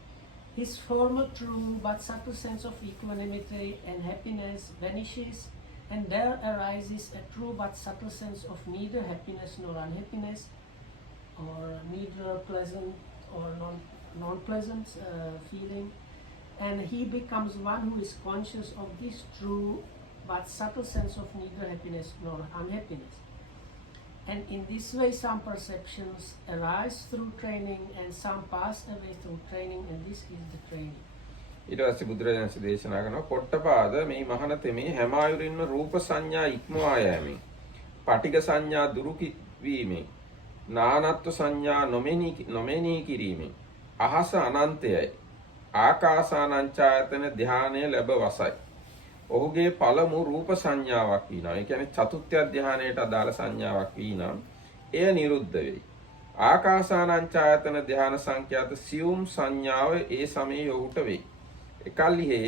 His former true but subtle sense of equanimity and happiness vanishes, and there arises a true but subtle sense of neither happiness nor unhappiness, or neither pleasant or non-pleasant feeling, and he becomes one who is conscious of this true but subtle sense of neither happiness nor unhappiness. And in this way, some perceptions arise through training and some pass away through training, and this is the training. ඊට පස්සේ බුදුරජාණන් දේශනා කරනවා පොට්ටපාද මේ මහණතෙ මේ හැම ආයුරින්ම රූප සංඥා ඉක්මවා යෑමෙන් පටිඝ සංඥා දුරු වීමෙන් නානත්ව සංඥා නොමෙනී කිරීමෙන් අහස අනන්තයයි ආකාසානංචායතන ධානය ලැබ වසයි. ඔහුගේ පළමු රූප සංඥාවක් වීනම් ඒ කියන්නේ චතුත්ථ ධානයට අදාළ සංඥාවක් වීනම් එය නිරුද්ධ වෙයි. ආකාසානංචායතන ධාන සංඛ්‍යාත සියුම් සංඥාව ඒ සමයේ ඔහුට වෙයි. එකල්හි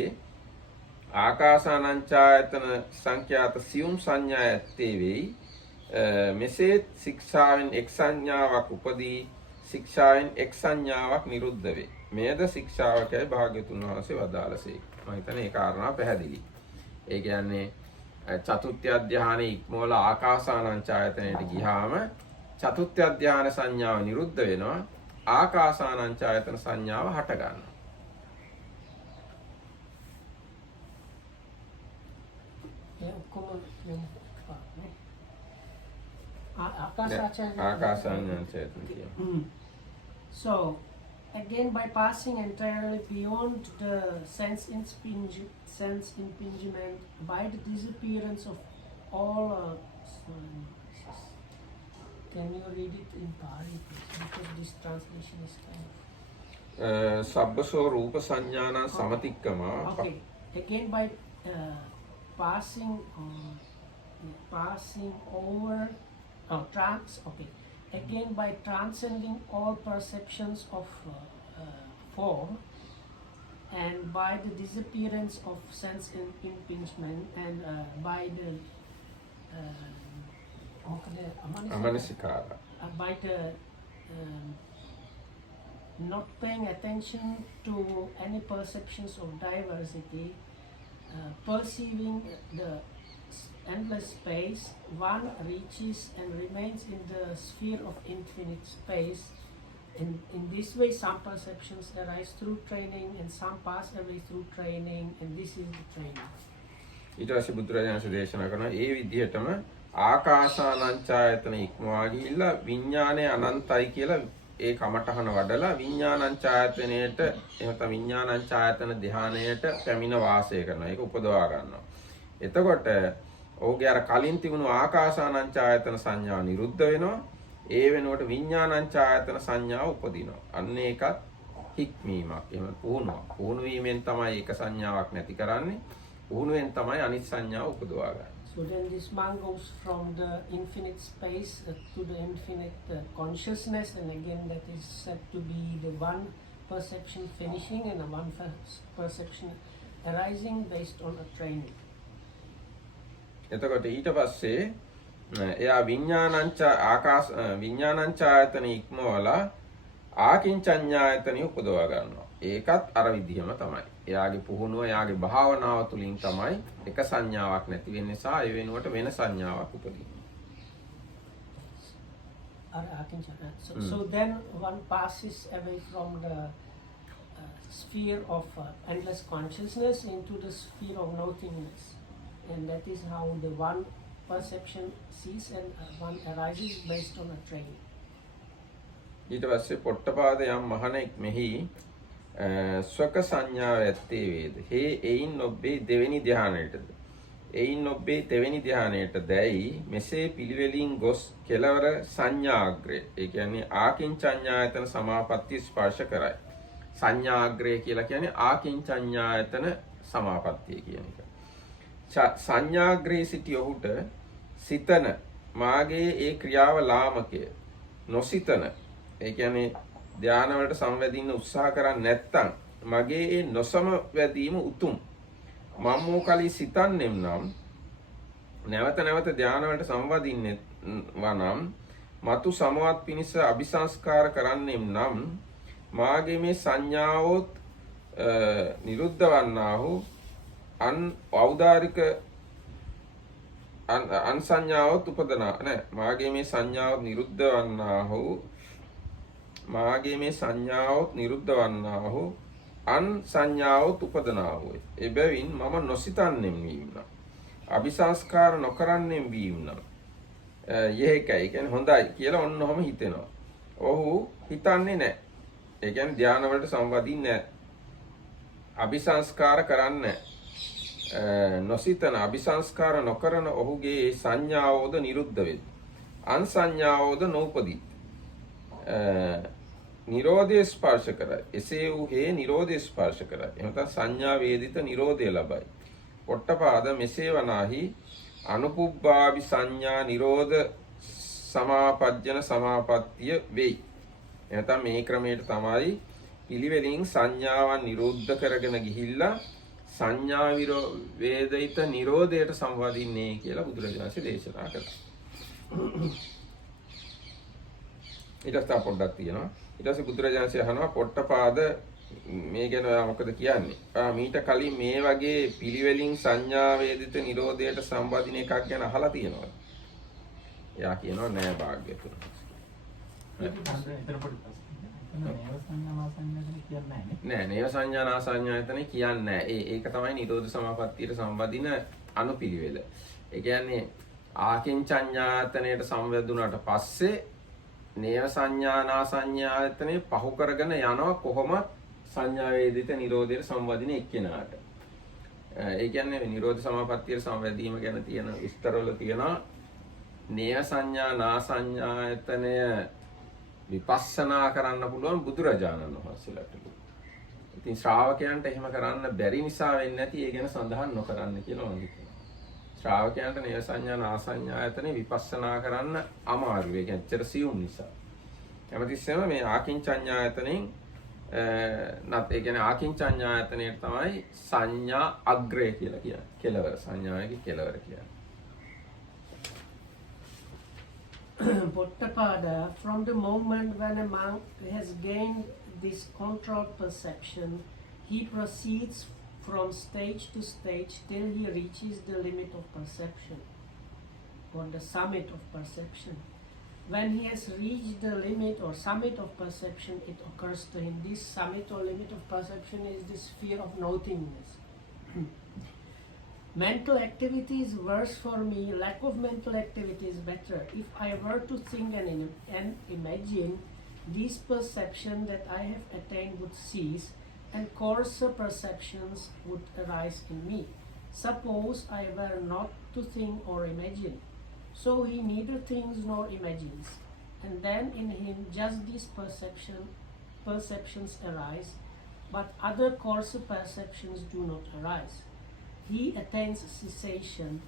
ආකාසානංචායතන සංඛ්‍යාත සියුම් සංඥා ඇත්තේ වෙයි. මෙසේ ශික්ෂාවෙන් එක් සංඥාවක් උපදී ශික්ෂාවෙන් එක් සංඥාවක් නිරුද්ධ වේ. මෙයද ශික්ෂාවකයි භාග්‍යතුන් වහන්සේ වදාළසේ. මම හිතන්නේ ඒ කාරණා පැහැදිලි. ඒ කියන්නේ චතුත්ථ ධානයේ ඉක්මවල ආකාසානංචායතනයට ගියාම චතුත්ථ ධාන සංඥාව නිරුද්ධ වෙනවා. ආකාසානංචායතන සංඥාව හට ගන්නවා. So, again, by passing entirely beyond the sense impingement, by the disappearance of all. Can you read it in Pali, please? Because this translation is kind of. Sabbaso Rupa Sanjana Samatikkama. Okay. Again, by passing over. Okay. Again, by transcending all perceptions of form, and by the disappearance of sense impingement, and by the Amanasikara. By the not paying attention to any perceptions of diversity, perceiving the endless space, one reaches and remains in the sphere of infinite space. In this way, some perceptions arise through training and some pass away through training, and this is the training. ඊට පස්සේ බුදුරජාණන් දේශනා කරනවා ඒ විදිහටම ආකාසානංචායතන ඉක්මවා ගිහිල්ලා විඥානය අනන්තයි කියලා ඒ කමඨහන වඩලා විඥානංචායතනයේට එහෙම විඥානංචායතන ධානයේට පැමිණ වාසය කරනවා. ඒක උපදවා ගන්නවා. එතකොට ඔහුගේ අර කලින් තිබුණු ආකාසානංචායතන සංඥා නිරුද්ධ වෙනවා. ඒ වෙනුවට විඥානංචායතන සංඥාව උපදිනවා. අන්න ඒකත් හික්මීමක්. එහෙම පුහුණුවක්. පුහුණු වීමෙන් තමයි එක සංඥාවක් නැති කරන්නේ. පුහුණුවෙන් තමයි අනිත් සංඥාව උපදවා ගන්න. So then this man goes from the infinite space to the infinite consciousness, and again that is said to be the one perception finishing and a one perception arising based on a training. එතකොට ඊට පස්සේ එයා විඥානංචායතන ඉක්මවලා ආකින්චඤ්ඤායතනෙ උපදවා ගන්නවා. ඒකත් අර විදිහම තමයි. එයාගේ පුහුණුව, එයාගේ භාවනාව තුලින් තමයි එක සංඥාවක් නැති වෙන්නේ සහ ඒ වෙනුවට වෙන සංඥාවක් උපදින්නේ. So then one passes away from the sphere of endless consciousness into the sphere of nothingness. And that is how the one perception sees and one arises based on a training. ඊට පස්සේ පොට්ටපාද යම් මහණෙක් මෙහි ස්වක සංඥාව ඇත්තේ වේද. හේ එයින් ඔබේ දෙවෙනි ධානයටද. එයින් ඔබේ දෙවෙනි ධානයට දැයි මෙසේ පිළිවෙලින් ගොස් කෙලවර සංඥාග්‍රය. ඒ කියන්නේ ආකින්චඤ්ඤායතන සමාපත්තිය ස්පර්ශ කරයි. සංඥාග්‍රය කියලා කියන්නේ ආකින්චඤ්ඤායතන සමාපත්තිය කියන එක. සංඥාග්‍රේ සිටි ඔහුට සිතන මාගේ ඒ ක්‍රියාව ලාමකය නොසිතන ඒ කියන්නේ ධාන වලට සංවැදින්න උත්සාහ කරන්නේ නැත්තම් මගේ ඒ නොසමවැදීම උතුම් මම මොකලි සිතන්නෙම් නම් නැවත නැවත ධාන වලට සංවදින්නේ වනම් මතු සමවත් පිනිස අபிසංස්කාර කරන්නෙම් නම් මාගේ මේ සංඥාවොත් නිරුද්ධ වන්නාහු ඖදාරික අන්සඤ්ඤාවත් උපදනා නෑ මාගේ මේ සංඥාවත් නිරුද්ධ වන්නාහු මාගේ මේ සංඥාවත් නිරුද්ධ වන්නාහු අන් සංඥාවත් උපදනාහු එබැවින් මම නොසිතන්නෙම් වීම අபிසංස්කාර නොකරන්නෙම් වීම යේකයි කියන්නේ හොඳයි කියලා ඔන්නෝම හිතෙනවා. ඔහු හිතන්නේ නෑ. ඒ කියන්නේ ධාන වලට සංවදින්නේ නෑ. අபிසංස්කාර කරන්න නොසිතන අபிසංස්කාර නොකරන ඔහුගේ සංඥාවෝද නිරුද්ධ වෙයි. අන්සංඥාවෝද නූපදිත්. නිරෝධය ස්පර්ශ කරයි. එසේ වූ හේ නිරෝධය ස්පර්ශ කරයි. එහෙනම් සංඥා වේදිත නිරෝධය ලබයි. පොට්ටපාද මෙසේ වනාහි අනුපුබ්බාවි සංඥා නිරෝධ සමාපජ්ජන සමාපත්තිය වෙයි. එහෙනම් මේ ක්‍රමයට තමයි පිළිවෙලින් සංඥාවන් නිරෝධ කරගෙන ගිහිල්ලා සංඥා වේදිත නිරෝධයට සම්වදින්නේ කියලා බුදුරජාණන් වහන්සේ දේශනා කළා. ඊට පස්සේ පොඩ්ඩක් තියෙනවා. ඊට පස්සේ බුදුරජාණන් වහන්සේ අහනවා පොට්ටපාද මේ ගැන ඔයා මොකද කියන්නේ? මීට කලින් මේ වගේ පිළිවෙලින් සංඥා වේදිත නිරෝධයට සම්බන්ධින එකක් ගැන අහලා තියෙනවද? එයා කියනවා නෑ භාග්‍යතුන්. නෑ නේව සංඥා නාසඤ්ඤායතන කියන්නේ නෑ. ඒක තමයි නිරෝධ සමාපත්තියට සම්බන්ධින අනුපිළිවෙල. ඒ කියන්නේ ආකින්චඤ්ඤායතනයට සම්බන්ධුණාට පස්සේ නේව සංඥා නාසඤ්ඤායතනේ පහු කරගෙන යනවා කොහොමද සංඥා වේදිත නිරෝධයට සම්බන්ධින එක්කෙනාට. ඒ කියන්නේ නිරෝධ සමාපත්තියට සම්බන්ධීම ගැන තියෙන විස්තරවල තියෙනවා නේව සංඥා නාසඤ්ඤායතනය විපස්සනා කරන්න පුළුවන් බුදුරජාණන් වහන්සේලාට. ඉතින් ශ්‍රාවකයන්ට එහෙම කරන්න බැරි නිසා වෙන්නේ නැති ඒ ගැන සඳහන් නොකරන්න කියලා මම හිතනවා. ශ්‍රාවකයන්ට නේව සංඥා නාසඤ්ඤායතනෙ විපස්සනා කරන්න අමාරුයි. ඒ කියන්නේ ඇත්තට සියුම් නිසා. හැමතිස්සෙම මේ ආකින්චඤ්ඤායතනෙන් නත් ඒ කියන්නේ ආකින්චඤ්ඤායතනෙට තමයි සංඥා අග්‍රය කියලා කියන්නේ. කෙලවර සංඥාවේ කෙලවර කියන්නේ. Potthapada, from the moment when a monk has gained this controlled perception, he proceeds from stage to stage till he reaches the limit of perception, or the summit of perception. When he has reached the limit or summit of perception, it occurs to him. This summit or limit of perception is the sphere of nothingness. Mental activity is worse for me, lack of mental activity is better. If I were to think and imagine, this perception that I have attained would cease and coarser perceptions would arise in me. Suppose I were not to think or imagine. So he neither thinks nor imagines. And then in him just these perceptions arise, but other coarser perceptions do not arise. He attains cessation,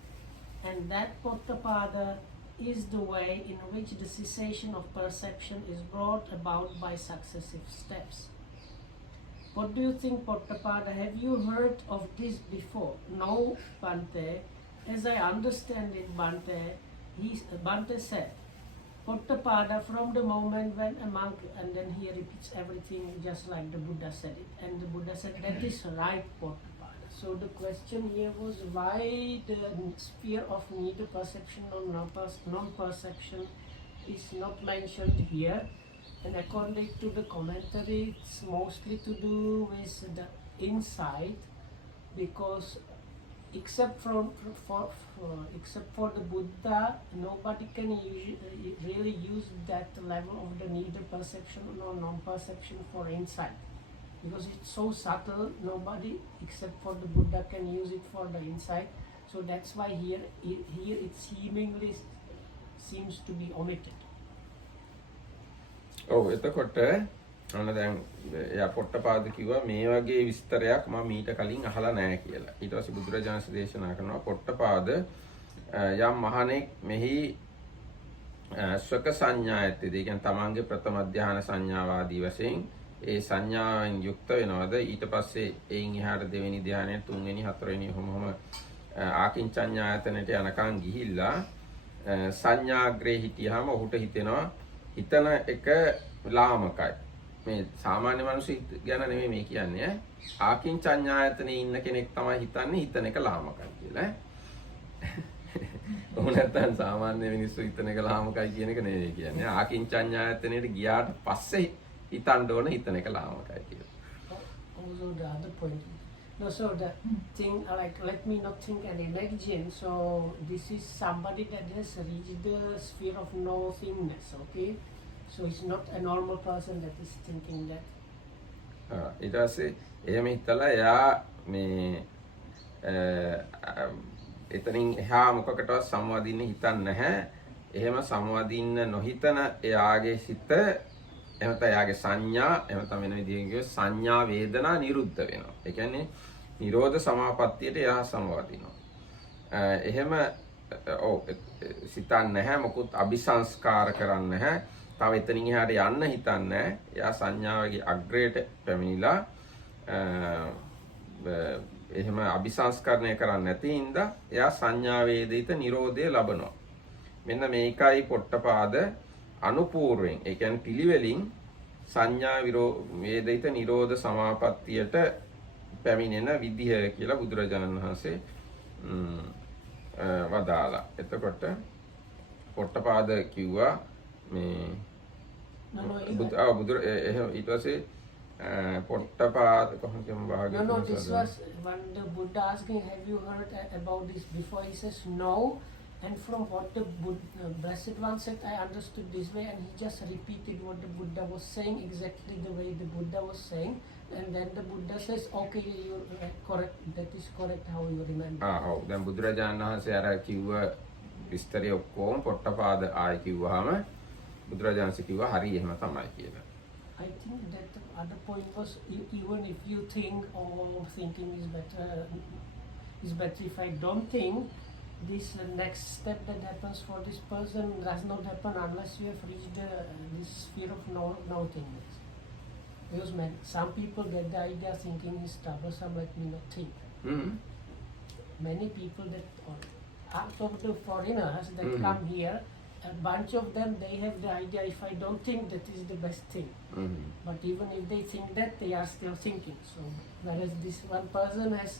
and that Potthapada is the way in which the cessation of perception is brought about by successive steps. What do you think, Potthapada? Have you heard of this before? No, Bhante. As I understand it, Bhante said, Potthapada, from the moment when a monk, and then he repeats everything just like the Buddha said it, and the Buddha said, that is right, Potthapada. So the question here was why the sphere of neither perception nor non-perception is not mentioned here. And according to the commentary, it's mostly to do with the insight, because except for the Buddha, nobody can really use that level of the neither perception nor non-perception for insight. Because it's so subtle, nobody except for the Buddha can use it for the insight. So that's why here it seemingly seems to be omitted. ඔව් එතකොට අන්න දැන් එයා පොට්ටපාද කිව්වා මේ වගේ විස්තරයක් මම මීට කලින් අහලා නැහැ කියලා. ඊට පස්සේ බුදුරජාණන් දේශනා කරනවා පොට්ටපාද යම් මහණෙක් මෙහි ස්වක සංඥායතේද ඒ කියන්නේ තමන්ගේ ප්‍රථම ධානය සංඥාවාදී වශයෙන් ඒ සංඥාවෙන් යුක්ත වෙනවද ඊට පස්සේ එයින් එහාට දෙවෙනි ධානය තුන්වෙනි හතරවෙනි ඔහොම ආකින්චඤ්ඤායතනට යනකම් ගිහිල්ලා සංඥාග්‍රේ හිටියාම ඔහුට හිතෙනවා හිතන එක ලාමකයි මේ සාමාන්‍ය මිනිස්සු ගැන නෙමෙයි මේ කියන්නේ ආකින්චඤ්ඤායතනේ ඉන්න කෙනෙක් තමයි හිතන්නේ හිතන එක ලාමකයි කියලා ඔහු නැත්තම් සාමාන්‍ය මිනිස්සු හිතන එක ලාමකයි කියන එක නෙමෙයි කියන්නේ ආකින්චඤ්ඤායතනේට ගියාට පස්සේ හිතන්න ඕන හිතන එක ලාමකයි කියලා. Also the other point. No, so the thing like let me not think and imagine. So this is somebody that has reached the sphere of nothingness. Okay, so it's not a normal person that is thinking that. ඊට පස්සේ එහෙම හිතලා එයා මේ එතනින් එහා මොකකටවත් සමවදින්න හිතන්නේ නැහැ. එහෙම සමවදින්න නොහිතන එයාගේ සිත එහෙම එයාගේ සංඥා එහෙම තමයි වෙන විදිහකින් කියොත් සංඥා වේදනා නිරුද්ධ වෙනවා. ඒ කියන්නේ නිරෝධ සමාපත්තියට එයා සමවදිනවා. එහෙම සිතන්නේ නැහැ මොකුත් අபிසංස්කාර කරන්නේ නැහැ. තව එතනින් එහාට යන්න හිතන්නේ නැහැ. එයා සංඥාවගේ අග්‍රයට පැමිණිලා එහෙම අபிසංස්කරණය කරන්නේ නැති හින්දා එයා සංඥා වේදිත නිරෝධය ලබනවා. මෙන්න මේකයි පොට්ටපාද අනුපූර්වෙන් ඒ කියන්නේ පිළිවෙලින් සංඥා වේදිත නිරෝධ සමාපත්තියට පැමිණෙන විදිහ කියලා බුදුරජාණන් වහන්සේ වදාලා. එතකොට පොට්ටපාද කිව්වා මේ ඊට පස්සේ Potthapada No, this was when the Buddha asking, have you heard about this before? He says no, and from what the Blessed One said, I understood this way, and he just repeated what the Buddha was saying, exactly the way the Buddha was saying, and then the Buddha says, okay, you're correct, that is correct how you remember. දැන් බුදුරජාණන් වහන්සේ අර කිව්ව විස්තරය ඔක්කොම පොට්ටපාද ආයි කිව්වහම බුදුරජාණන් වහන්සේ කිව්වා හරි එහෙම තමයි කියලා. I think that the other point was even if you think, oh, thinking is better if I don't think, this next step that happens for this person does not happen unless you have reached this sphere of no thingness. Because some people get the idea thinking is troublesome, let me not think. Many people that out of the foreigners that come here, a bunch of them, they have the idea, if I don't think, that is the best thing. But even if they think that, they are still thinking. So whereas this one person has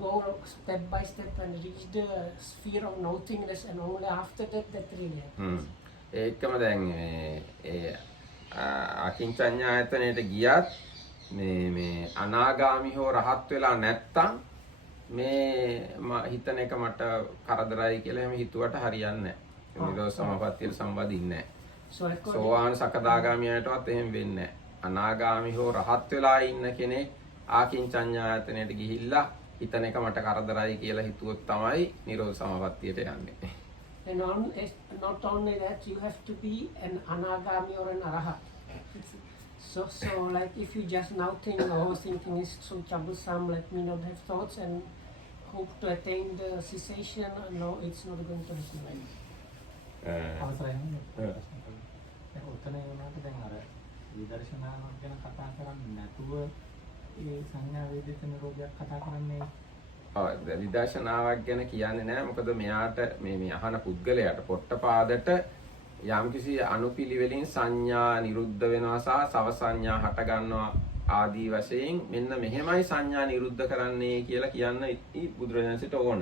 go step by step and reach the sphere of nothingness, and only after that really happens. ඒකම දැන් අකින්චඤ්ඤායතනයට ගියත් මේ අනාගාමි හෝ රහත් වෙලා නැත්තම් මේ හිතන එක මට කරදරයි කියලා එහෙම හිතුවට හරියන්නේ නැහැ. නිරෝධ සමාපත්තියට සම්බන්ධින්නේ නැහැ. සෝවාන් සකදාගාමියටවත් එහෙම වෙන්නේ නැහැ. අනාගාමි හෝ රහත් වෙලා ඉන්න කෙනෙක් ආකින්චඤ්ඤායතනයට ගිහිල්ලා හිතන එක මට කරදරයි කියලා හිතුවොත් තමයි නිරෝධ සමාපත්තියට යන්නේ. And not only that, you have to be an anagami or an arahat. So like if you just now think, oh, thinking is so troublesome, let me not have thoughts and hope to attain the cessation, no, it's not going to happen. අවසරයි නේද? ඔතන වුණාට දැන් අර විදර්ශනාවක් ගැන කතා කරන්නේ නැතුව ඒ සංඥා වේදිත නිරෝධයක් කතා කරන්නේ. විදර්ශනාවක් ගැන කියන්නේ නැහැ. මොකද මෙයාට මේ අහන පුද්ගලයාට පොට්ටපාදට යම්කිසි අනුපිළිවෙලින් සංඥා නිරුද්ධ වෙනවා සහ සව සංඥා හට ගන්නවා ආදී වශයෙන් මෙන්න මෙහෙමයි සංඥා නිරුද්ධ කරන්නේ කියලා කියන්න බුදුරජාණන්සේට ඕන.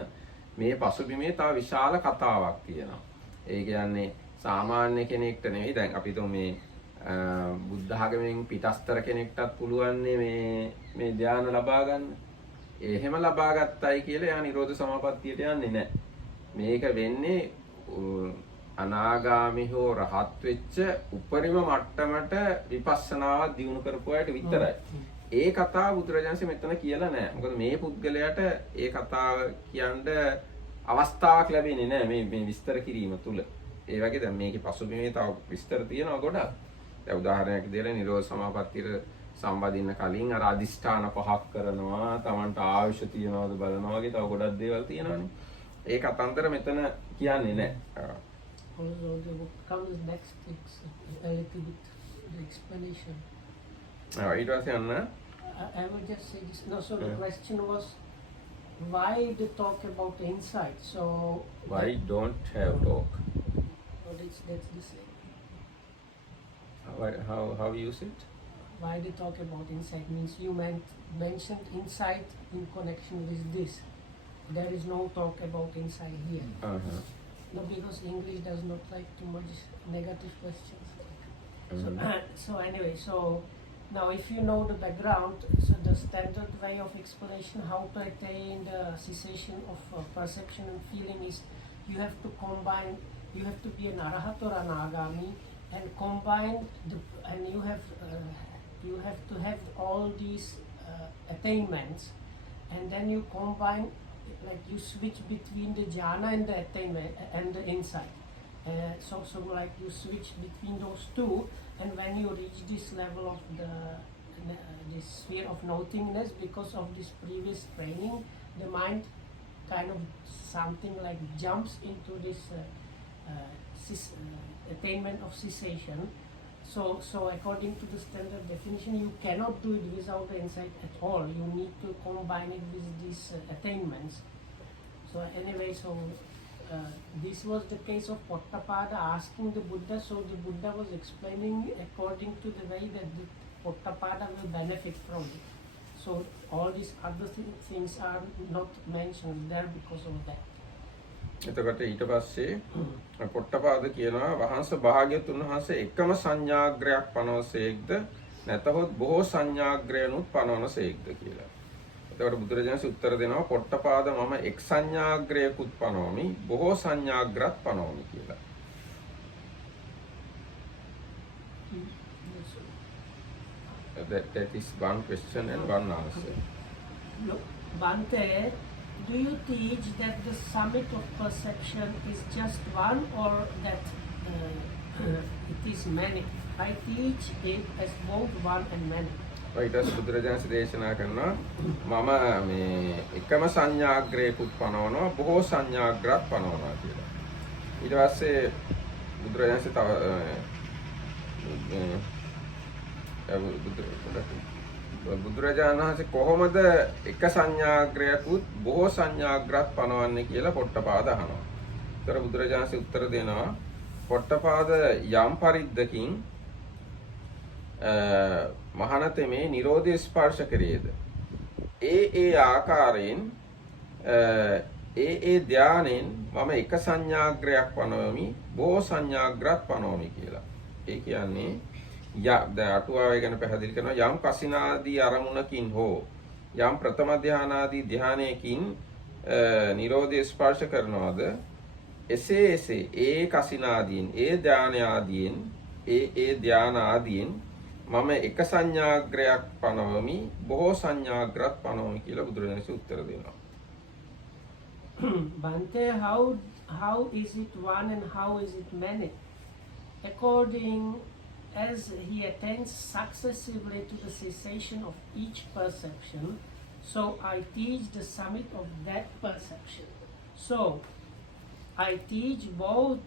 මේ පසුබිමේ තව විශාල කතාවක් තියෙනවා. ඒ කියන්නේ සාමාන්‍ය කෙනෙක්ට නෙවෙයි. දැන් අපි තුමු මේ බුද්ධ ආගමෙන් පිටස්තර කෙනෙක්ටත් පුළුවන් මේ ධ්‍යාන ලබා ගන්න. එහෙම ලබා ගත්තයි කියලා එයා නිරෝධ සමාපත්තියට යන්නේ නැහැ. මේක වෙන්නේ අනාගාමී හෝ රහත් වෙච්ච උපරිම මට්ටමට විපස්සනාව දියුණු කරපු අයට විතරයි. ඒ කතාව බුදුරජාණන්සේ මෙතන කියලා නැහැ. මොකද මේ පුද්ගලයාට ඒ කතාව කියන්න අවස්ථාවක් ලැබෙන්නේ නැහැ මේ විස්තර කිරීම තුල. ඒ වගේ දැන් මේකේ පසුබිමේ තව විස්තර තියෙනවා ගොඩක්. දැන් උදාහරණයක් දෙලා නිරෝධ සමාපත්තියට සම්බන්ධින්න කලින් අර අදිෂ්ඨාන පහක් කරනවා, Tamanට ආයුෂ තියනවාද බලනවා වගේ තව ගොඩක් දේවල් තියෙනවානේ. ඒ කතන්දර මෙතන කියන්නේ නැහැ. Also, the book comes next, it's a little bit the explanation. It was I will just say this. No, so the question was, why the talk about the insight? So why don't have talk? Well, that's the same. How you use it? Why the talk about insight means you mentioned insight in connection with this. There is no talk about insight here. No, because English does not like too much negative questions. So anyway, so now if you know the background, so the standard way of explanation how to attain the cessation of perception and feeling is you have to combine, you have to be an arahat or an agami and combine and you have to have all these attainments, and then you combine, like you switch between the jhana and the attainment and the insight. So like you switch between those two, and when you reach this level of this sphere of nothingness, because of this previous training, the mind kind of something like jumps into this attainment of cessation. So according to the standard definition, you cannot do it without the insight at all. You need to combine it with these attainments. So anyway, this was the case of Potthapada asking the Buddha. So the Buddha was explaining according to the way that the Potthapada will benefit from it. So all these other things are not mentioned there because of that. එතකොට ඊට පස්සේ පොට්ටපාද කියනවා වහන්ස භාග්‍යතුන් වහන්සේ එකම සංඥාග්‍රයක් පනවසේක්ද නැතහොත් බොහෝ සංඥාග්‍රයනුත් පනවනසේක්ද කියලා. එතකොට බුදුරජාණන් උත්තර දෙනවා පොට්ටපාද මම එක් සංඥාග්‍රයකුත් පනවමි බොහෝ සංඥාග්‍රත් පනවමි කියලා. That is one question and one answer. No, Bante, do you teach that the summit of perception is just one, or that it is many? I teach it as both one and many. ඊට පස්සේ බුදුරජාණන් දේශනා කරනවා මම මේ එකම සංඥාග්‍රයකුත් පනවනවා බොහෝ සංඥාග්‍රත් පනවනවා කියලා. ඊට පස්සේ බුදුරජාණන් බුදුරජාණන් වහන්සේ කොහොමද එක සංඥාග්‍රයකුත් බොහෝ සංඥාග්‍රත් පනවන්නේ කියලා පොට්ටපාද අහනවා. ඒතර බුදුරජාණන් උත්තර දෙනවා පොට්ටපාද යම් පරිද්දකින් මහානතමේ නිරෝධය ස්පර්ශ කරේද ඒ ආකාරයෙන් ඒ ධානයෙන් මම එක සංඥාග්‍රයක් පනවමි බොහෝ සංඥාග්‍රත් පනවමි කියලා. ඒ කියන්නේ දැන් අටුවාවේ ගැන පැහැදිලි කරනවා යම් කසිනාදී අරමුණකින් හෝ යම් ප්‍රථම ධානාදී ධානයකින් නිරෝධය ස්පර්ශ කරනවාද එසේ ඒ කසිනාදීන් ඒ ධාන ආදීන් ඒ ධාන ආදීන් මම එක සංඥාග්‍රයක් පනවමි බොහෝ සංඥාග්‍රත් පනවමි කියලා බුදුරජාණන් උත්තර දෙනවා. Bante, how is it one and how is it many? According as he attains successively to the cessation of each perception, so I teach the summit of that perception. So I teach both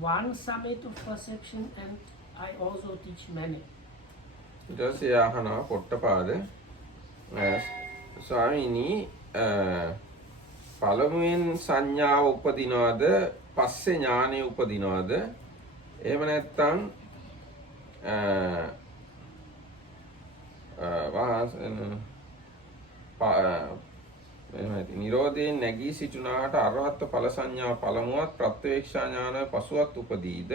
one summit of perception, and I also teach many. ඊට පස්සේ අහනවා පොට්ටපාද ස්වාමීනි පළමුවෙන් සංඥාව උපදිනවද පස්සේ ඥානය උපදිනවද එහෙම නැත්නම් නිරෝධයෙන් නැගී සිටුනාට අරහත් ඵල සංඥා පළමුවත් ප්‍රත්‍යවේක්ෂා ඥානය පසුවත් උපදීද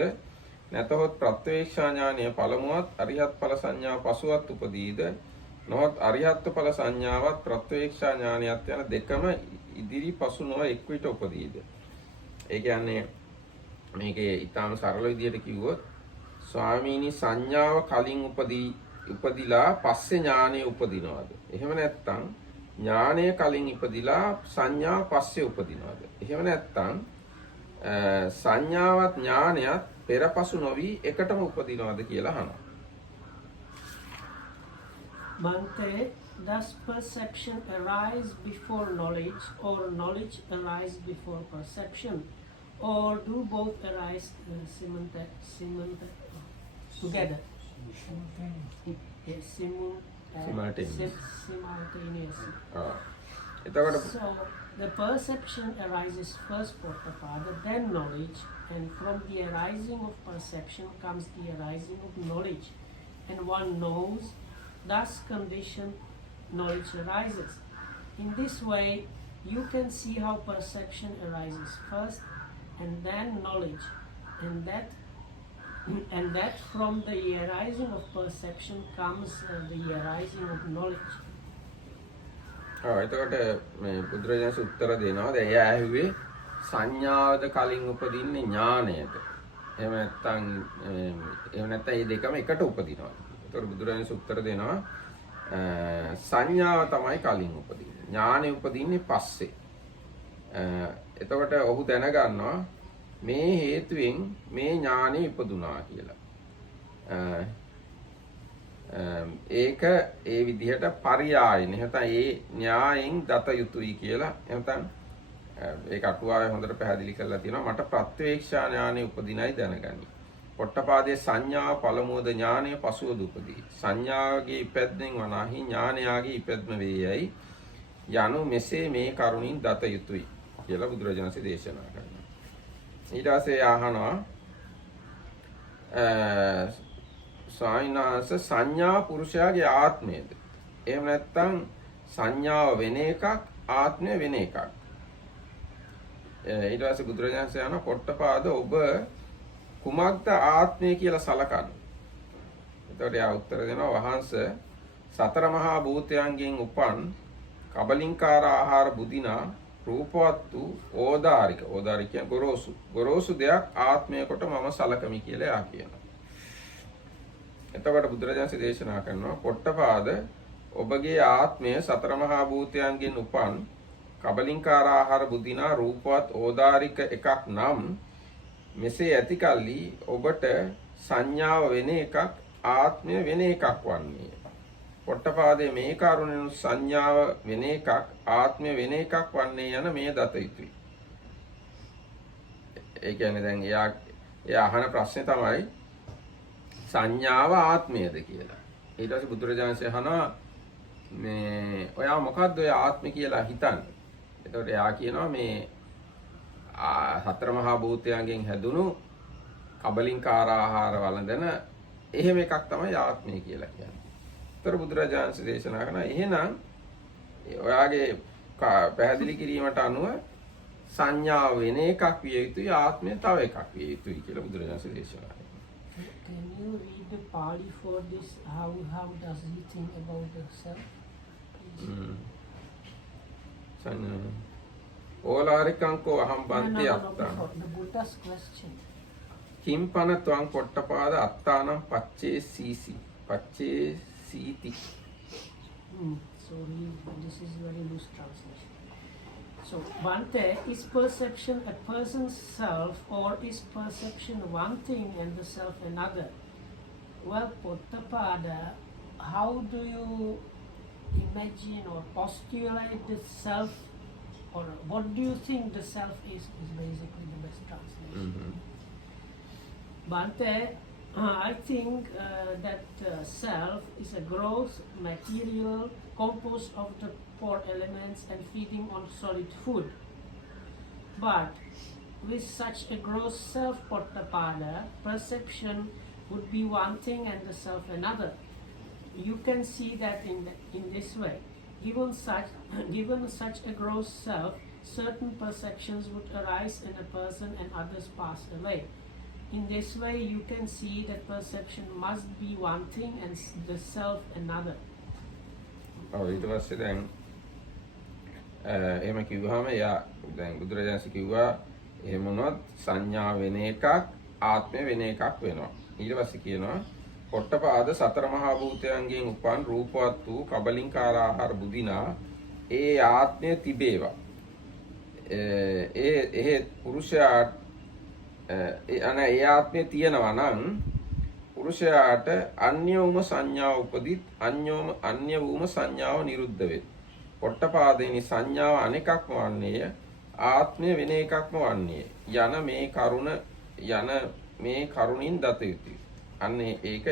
නැතහොත් ප්‍රත්‍යවේක්ෂා ඥානය පළමුවත් අරිහත් ඵල සංඥා පසුවත් උපදීද නොහොත් අරිහත් ඵල සංඥාවත් ප්‍රත්‍යවේක්ෂා ඥානයත් යන දෙකම ඉදිරි පසු නොව එක් විට උපදීද. ඒ කියන්නේ මේකේ ඊටාම සරල විදිහට කිව්වොත් ස්වාමීනි සංඥාව කලින් උපදිලා පස්සේ ඥානය උපදිනවද? එහෙම නැත්නම් ඥානය කලින් ඉපදිලා සංඥාව පස්සේ උපදිනවද? එහෙම නැත්නම් සංඥාවත් ඥානයත් පෙරපසු නොවි එකටම උපදිනවද කියලා අහනවා. Bante, does perception arise before knowledge, or knowledge arise before perception, or do both arise together? Simultaneously. So the perception arises first, Potthapada, then knowledge, and from the arising of perception comes the arising of knowledge, and one knows, thus conditioned knowledge arises. In this way, you can see how perception arises first, and then knowledge, and that from the arising of perception comes the arising of knowledge. එතකොට මේ බුදුරජාණන් උත්තර දෙනවා. දැන් එයා ඇහුවේ සංඥාවද කලින් උපදින්නේ ඥානයද? එහෙම නැත්නම් මේ දෙකම එකට උපදිනවා. ඒතකොට බුදුරජාණන් උත්තර දෙනවා සංඥාව තමයි කලින් උපදින්නේ. ඥානෙ උපදින්නේ පස්සේ. එතකොට ඔහු දැනගන්නවා මේ හේතුවෙන් මේ ඥානෙ ඉපදුනා කියලා. ඒක ඒ විදිහට පරියායන. එහෙනම් ඒ න්‍යායෙන් දත යුතුයි කියලා. එහෙනම් ඒක අටුවාවේ හොඳට පැහැදිලි කරලා තියෙනවා. මට ප්‍රත්‍යවේක්ෂා ඥානෙ උපදිනයි දැනගනි. පොට්ටපාදයේ සංඥා පළමුවද ඥානය පසුවද උපදී. සංඥාගේ ඉපැද්මෙන් වනාහි ඥානයාගේ ඉපැද්ම වේයයි යනු මෙසේ මේ කරුණින් දත යුතුයි කියලා බුදුරජාණන් වහන්සේ දේශනා කරනවා. ඊට පස්සේ අහනවා සායනාස සංඥා පුරුෂයාගේ ආත්මයද? එහෙම නැත්නම් සංඥාව වෙන එකක් ආත්මය වෙන එකක්. ඊට පස්සේ බුදුරජාණන් වහන්සේ අහනවා පොට්ටපාද ඔබ කුමක්ද ආත්මය කියලා සලකන්නේ? එතකොට යා උත්තර දෙනවා වහන්සේ සතර මහා භූතයන්ගෙන් උපන් කබලින්කාර ආහාර බුදිනා රූපවත් වූ ඕදාරික කියන්නේ ගොරෝසු දෙයක් ආත්මය කොට මම සලකමි කියලා යා කියනවා. එතකොට බුදුරජාණන් දේශනා කරනවා පොට්ටපාද ඔබගේ ආත්මය සතර මහා භූතයන්ගෙන් උපන් කබලින්කාර ආහාර බුදිනා රූපවත් ඕදාරික එකක් නම් මෙසේ ඇති කල්ලි ඔබට සංඥාව වෙන එකක් ආත්මය වෙන එකක් වන්නේ. පොට්ටපාදයේ මේ කරුණෙන් සංඥාව වෙන එකක් ආත්මය වෙන එකක් වන්නේ යන මේ දත යුතුයි. ඒ කියන්නේ දැන් එයා අහන ප්‍රශ්නේ තමයි සංඥාව ආත්මයද කියලා. ඊට පස්සේ බුදුරජාණන් වහන්සේ අහනවා මේ ඔයා මොකද්ද ඔය ආත්මය කියලා හිතන්නේ? එතකොට එයා කියනවා මේ සතර මහා භූතයන්ගෙන් හැදුණු කබලින්කාර ආහාර වළඳන එහෙම එකක් තමයි ආත්මය කියලා කියන්නේ. ඒතර බුදුරජාණන් වහන්සේ දේශනා කරනවා එහෙනම් ඔයාගේ පැහැදිලි කිරීමට අනුව සංඥාව වෙන එකක් විය යුතුයි ආත්මය තව එකක් විය යුතුයි කියලා බුදුරජාණන් වහන්සේ දේශනා කරනවා. Can you read the Pali for this? How does he think about the self? සංඥා ඕලාරිකංකෝ අහම් බන්ති අත්තා. The Buddha's question. කිම්පන ත්වං Potthapada අත්තානම් පච්චේ සීසි. පච්චේ සීති. So this is very loose translation. So Bhante, is perception a person's self or is perception one thing and the self another? Well, Potthapada, how do you imagine or postulate the self, or what do you think the self is basically the best translation. Bhante, I think that self is a gross material composed of the four elements and feeding on solid food. But with such a gross self, Potthapada, perception would be one thing and the self another. You can see that in this way. Given such a gross self, certain perceptions would arise in a person and others pass away. In this way, you can see that perception must be one thing and the self another. ඊට පස්සේ දැන් එහෙම කිව්වහම එයා දැන් බුදුරජාණන් කිව්වා එහෙම වුණොත් සංඥා වෙන එකක් ආත්මය වෙන එකක් වෙනවා. ඊට පස්සේ කියනවා පොට්ටපාද සතර මහා භූතයන්ගෙන් උපන් රූපවත් වූ කබලින්කාර ආහාර බුදිනා ඒ ආත්මය තිබේවා. ඒ පුරුෂයාට ඒ ආත්මය තියෙනවා නම් පුරුෂයාට අන්‍ය වූම සංඥාව උපදිත් අන්‍ය වූම සංඥාව නිරුද්ධ වෙත්. පොට්ටපාදේනි සංඥාව අනෙකක්ම වන්නේය ආත්මය වෙන එකක්ම වන්නේය යන මේ කරුණින් දත යුතුය. අන්න ඒක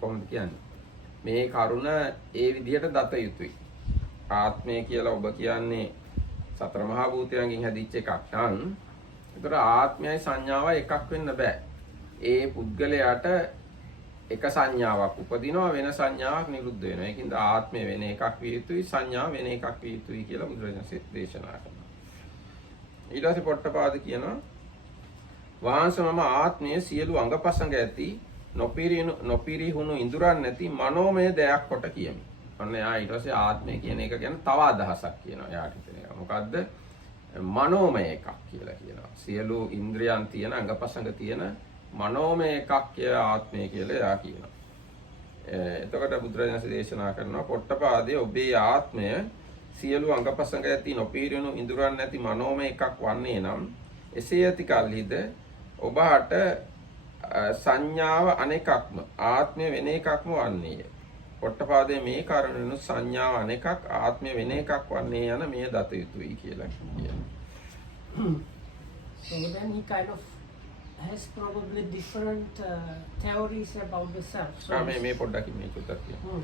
කොහොමද කියන්නේ? මේ කරුණ ඒ විදිහට දත යුතුයි. ආත්මය කියලා ඔබ කියන්නේ සතර මහා භූතයන්ගෙන් හැදිච්ච එකක් නම් ඒතර ආත්මයයි සංඥාවයි එකක් වෙන්න බෑ. ඒ පුද්ගලයාට එක සංඥාවක් උපදිනවා වෙන සංඥාවක් නිරුද්ධ වෙනවා. ඒකින්ද ආත්මය වෙන එකක් විය යුතුයි සංඥාව වෙන එකක් විය යුතුයි කියලා බුදුරජාණන් දේශනා කරනවා. ඊට පස්සේ පොට්ටපාද කියනවා වහන්සේම ආත්මය සියලු අංගපසංග ඇති නොපිරිහුණු ඉඳුරන් නැති මනෝමය දෙයක් කොට කියමි. ඔන්න එයා ඊට පස්සේ ආත්මය කියන එක ගැන තව අදහසක් කියනවා. එයාට හිතෙන එක මොකද්ද? මනෝමය එකක් කියලා කියනවා. සියලු ඉන්ද්‍රියන් තියෙන අංගපසංග තියෙන මනෝමය එකක් කියලා ආත්මය කියලා එයා කියනවා. එතකොට බුදුරජාණන් දේශනා කරනවා පොට්ටපාදයේ ඔබේ ආත්මය සියලු අංගපසංග ඇති නොපීරුණු ඉඳුරන් නැති මනෝමය එකක් වන්නේ නම් එසේ ඇති කල්හිද ඔබට සංඥාව අනෙකක්ම ආත්මය වෙන එකක්ම වන්නේය. පොට්ටපාදයේ මේ කාරණෙනු සංඥාව අනෙකක් ආත්මය වෙන එකක් වන්නේ යන මේ දත යුතුයි කියලා කියනවා. So then he kind of has probably different theories about the self. So මේ පොඩ්ඩක් මේක උත්තර කියනවා.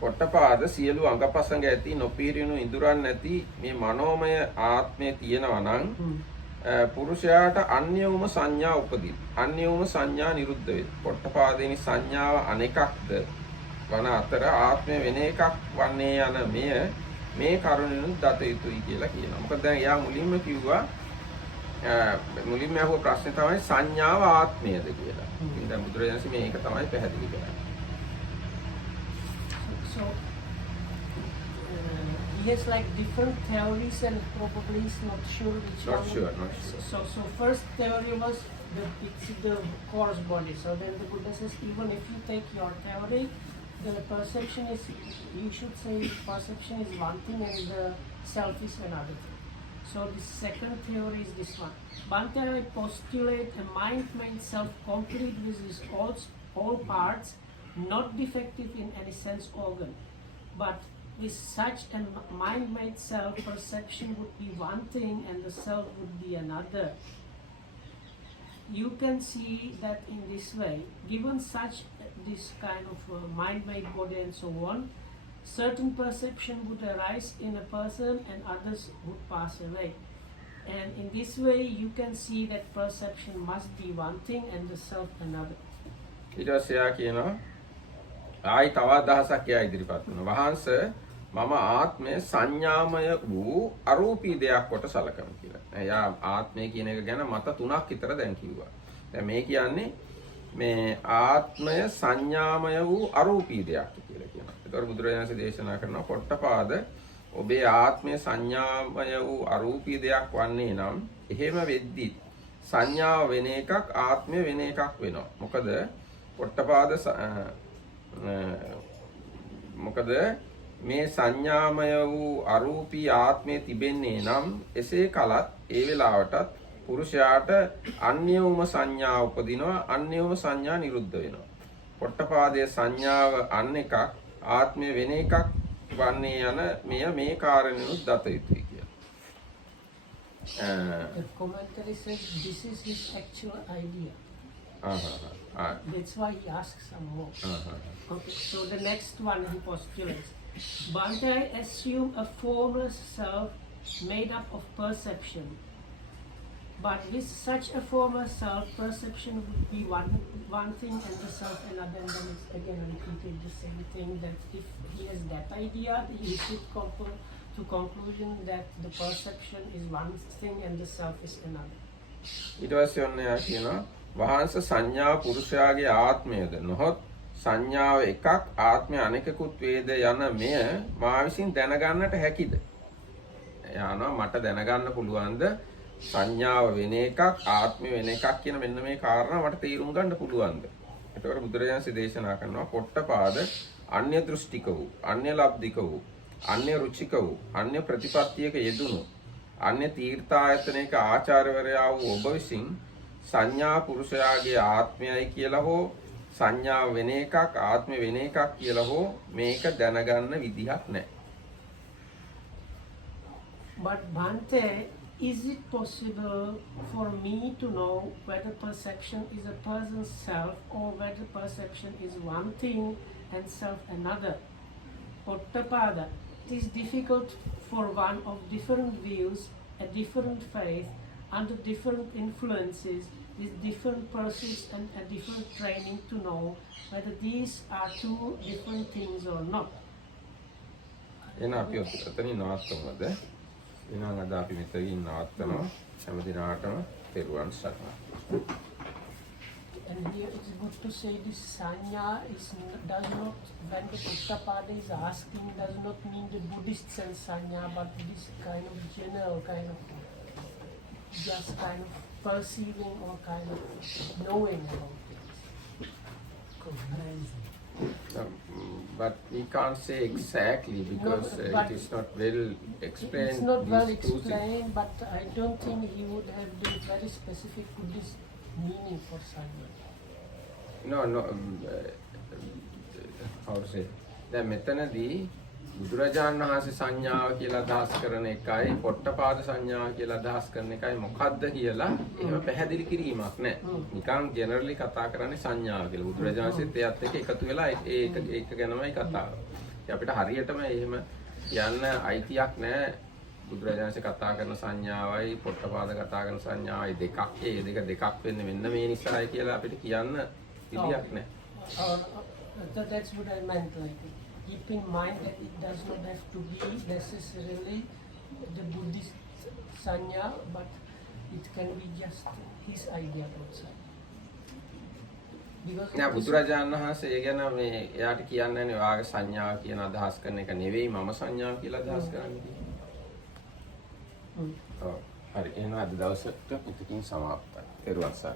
පොට්ටපාද සියලු අංගපසංග ඇති නොපීරිණු ඉඳුරන් නැති මේ මනෝමය ආත්මය තියෙනවා නම් පුරුෂයාට අන්‍යවම සංඥා උපදින. අන්‍යවම සංඥා නිරුද්ධ වේ. පොට්ටපාදේනි සංඥාව අනෙකක්ද වන අතර ආත්මය වෙන එකක් වන්නේ යන මේ කරුණෙනුත් දත යුතුයි කියලා කියනවා. මොකද දැන් එයා මුලින්ම කිව්වා මුලින්ම අහුව ප්‍රශ්නේ තමයි සංඥාව ආත්මයද කියලා. ඉතින් දැන් බුදුරජාණන් මේක තමයි පැහැදිලි කරන්නේ. So he has like different theories and probably is not sure which Not one. sure, not sure. So first theory was it's the coarse body. So then the Buddha says even if you take your theory, the perception is, you should say perception is one thing and the self is another thing. So the second theory is this one. Bhante, I postulate a mind-made self complete with its all parts, not defective in any sense organ. But with such a mind-made self, perception would be one thing and the self would be another. You can see that in this way, given such this kind of mind-made body and so on, certain perception would arise in a person and others would pass away. And in this way, you can see that perception must be one thing and the self another. ඊට පස්සේ යා කියනවා ආයි තවත් දහසක් එයා ඉදිරිපත් කරනවා. වහන්සේ මම ආත්මය සංඥාමය වූ අරූපී දෙයක් කොට සලකමි කියලා. එයා ආත්මය කියන එක ගැන මත තුනක් විතර දැන් කිව්වා. දැන් මේ කියන්නේ මේ ආත්මය සංඥාමය වූ අරූපී දෙයක් කියලා කියනවා. ඒතර බුදුරජාණන් දේශනා කරනවා පොට්ටපාද ඔබේ ආත්මය සංඥාමය වූ අරූපී දෙයක් වන්නේ නම් එහෙම වෙද්දි සංඥාව වෙන එකක් ආත්මය වෙන එකක් වෙනවා. මොකද මේ සංඥාමය වූ අරූපී ආත්මය තිබෙන්නේ නම් එසේ කලත් ඒ වෙලාවටත් පුරුෂයාට අන්‍යවම සංඥා උපදිනවා අන්‍යවම සංඥා නිරුද්ධ වෙනවා. පොට්ටපාදයේ සංඥාව අන් එකක් ආත්මය වෙන එකක් වන්නේ යන මේ කාරණෙනුත් දත යුතුයි කියලා. The commentary says this is his actual idea. That's why he asks some more. Okay, so the next one he postulates. Bhante, assume a formless self made up of perception. But with such a formless self, perception would be one thing and the self another, and then it's again repeated the same thing, that if he has that idea, he should come to conclusion that the perception is one thing and the self is another. ඊට පස්සේ ඔන්න යා කියනවා වහන්සේ සංඥා පුරුෂයාගේ ආත්මයද නොහොත් සංඥාව එකක් ආත්මය අනෙකකුත් වේද යන මෙය මා විසින් දැනගන්නට හැකිද? යනවා මට දැනගන්න පුළුවන්ද සංඥාව වෙන එකක් ආත්මය වෙන එකක් කියන මෙන්න මේ කාරණා මට තේරුම් ගන්න පුළුවන්ද? එතකොට බුදුරජාණන් දේශනා කරනවා පොට්ටපාද අන්‍ය දෘෂ්ටික වූ අන්‍ය ලබ්ධික වූ අන්‍ය රුචික වූ අන්‍ය ප්‍රතිපත්තියක යෙදුණු අන්‍ය තීර්ථායතනයක ආචාර්යවරයා වූ ඔබ විසින් සංඥා පුරුෂයාගේ ආත්මයයි කියලා හෝ සංඥාව වෙන එකක් ආත්මය වෙන එකක් කියලා හෝ මේක දැනගන්න විදිහක් නැහැ. But Bhante, is it possible for me to know whether perception is a person's self or whether perception is one thing and self another? Potthapada, it is difficult for one of different views, a different faith, under different influences, with different pursuits and a different training to know whether these are two different things or not. එන අපි ඔතනින් නවත්තමුද? එහෙනම් අද අපි මෙතනින් නවත්තනවා. හැම දිනාටම පෙරුවන් සරණයි. And here it's good to say this sanya does not, when the Potthapada is asking, does not mean the Buddhist sense sanya, but this kind of general kind of just kind of perceiving or kind of knowing about things. But we can't say exactly because No, but it is not well explained. it's not well these two things. explained, but I don't think he would have the very specific Buddhist meaning for sanya. No, no. How to say? දැන් මෙතනදී බුදුරජාණන් වහන්සේ සංඥාව කියලා අදහස් කරන එකයි පොට්ටපාද සංඥාව කියලා අදහස් කරන එකයි මොකද්ද කියලා එහෙම පැහැදිලි කිරීමක් නැහැ. නිකන් ජෙනරලි කතා කරන්නේ සංඥාව කියලා. බුදුරජාණන් වහන්සේත් ඒත් එක්ක එකතු වෙලා ඒක ගැනමයි කතාව. ඉතින් අපිට හරියටම එහෙම යන්න අයිතියක් නැහැ. බුදුරජාණන් වහන්සේ කතා කරන සංඥාවයි පොට්ටපාද කතා කරන සංඥාවයි දෙකක්. ඒ දෙක දෙකක් වෙන්නේ මෙන්න මේ නිසායි කියලා අපිට කියන්න විදියක් නැහැ. That's what I meant. Like, keep in mind that it does not have to be necessarily the Buddhist sanya, but it can be just his idea outside. Because නෑ බුදුරජාණන් වහන්සේ ඒ ගැන මේ එයාට කියන්නේ නැහැ ඔයාගේ සංඥාව කියන අදහස් කරන එක නෙවෙයි මම සංඥාව කියලා අදහස් කරන්නේ කියලා. ඔව්. හරි එහෙනම් අද දවසට පිටකින් සමාප්තයි. ඊට පස්සේ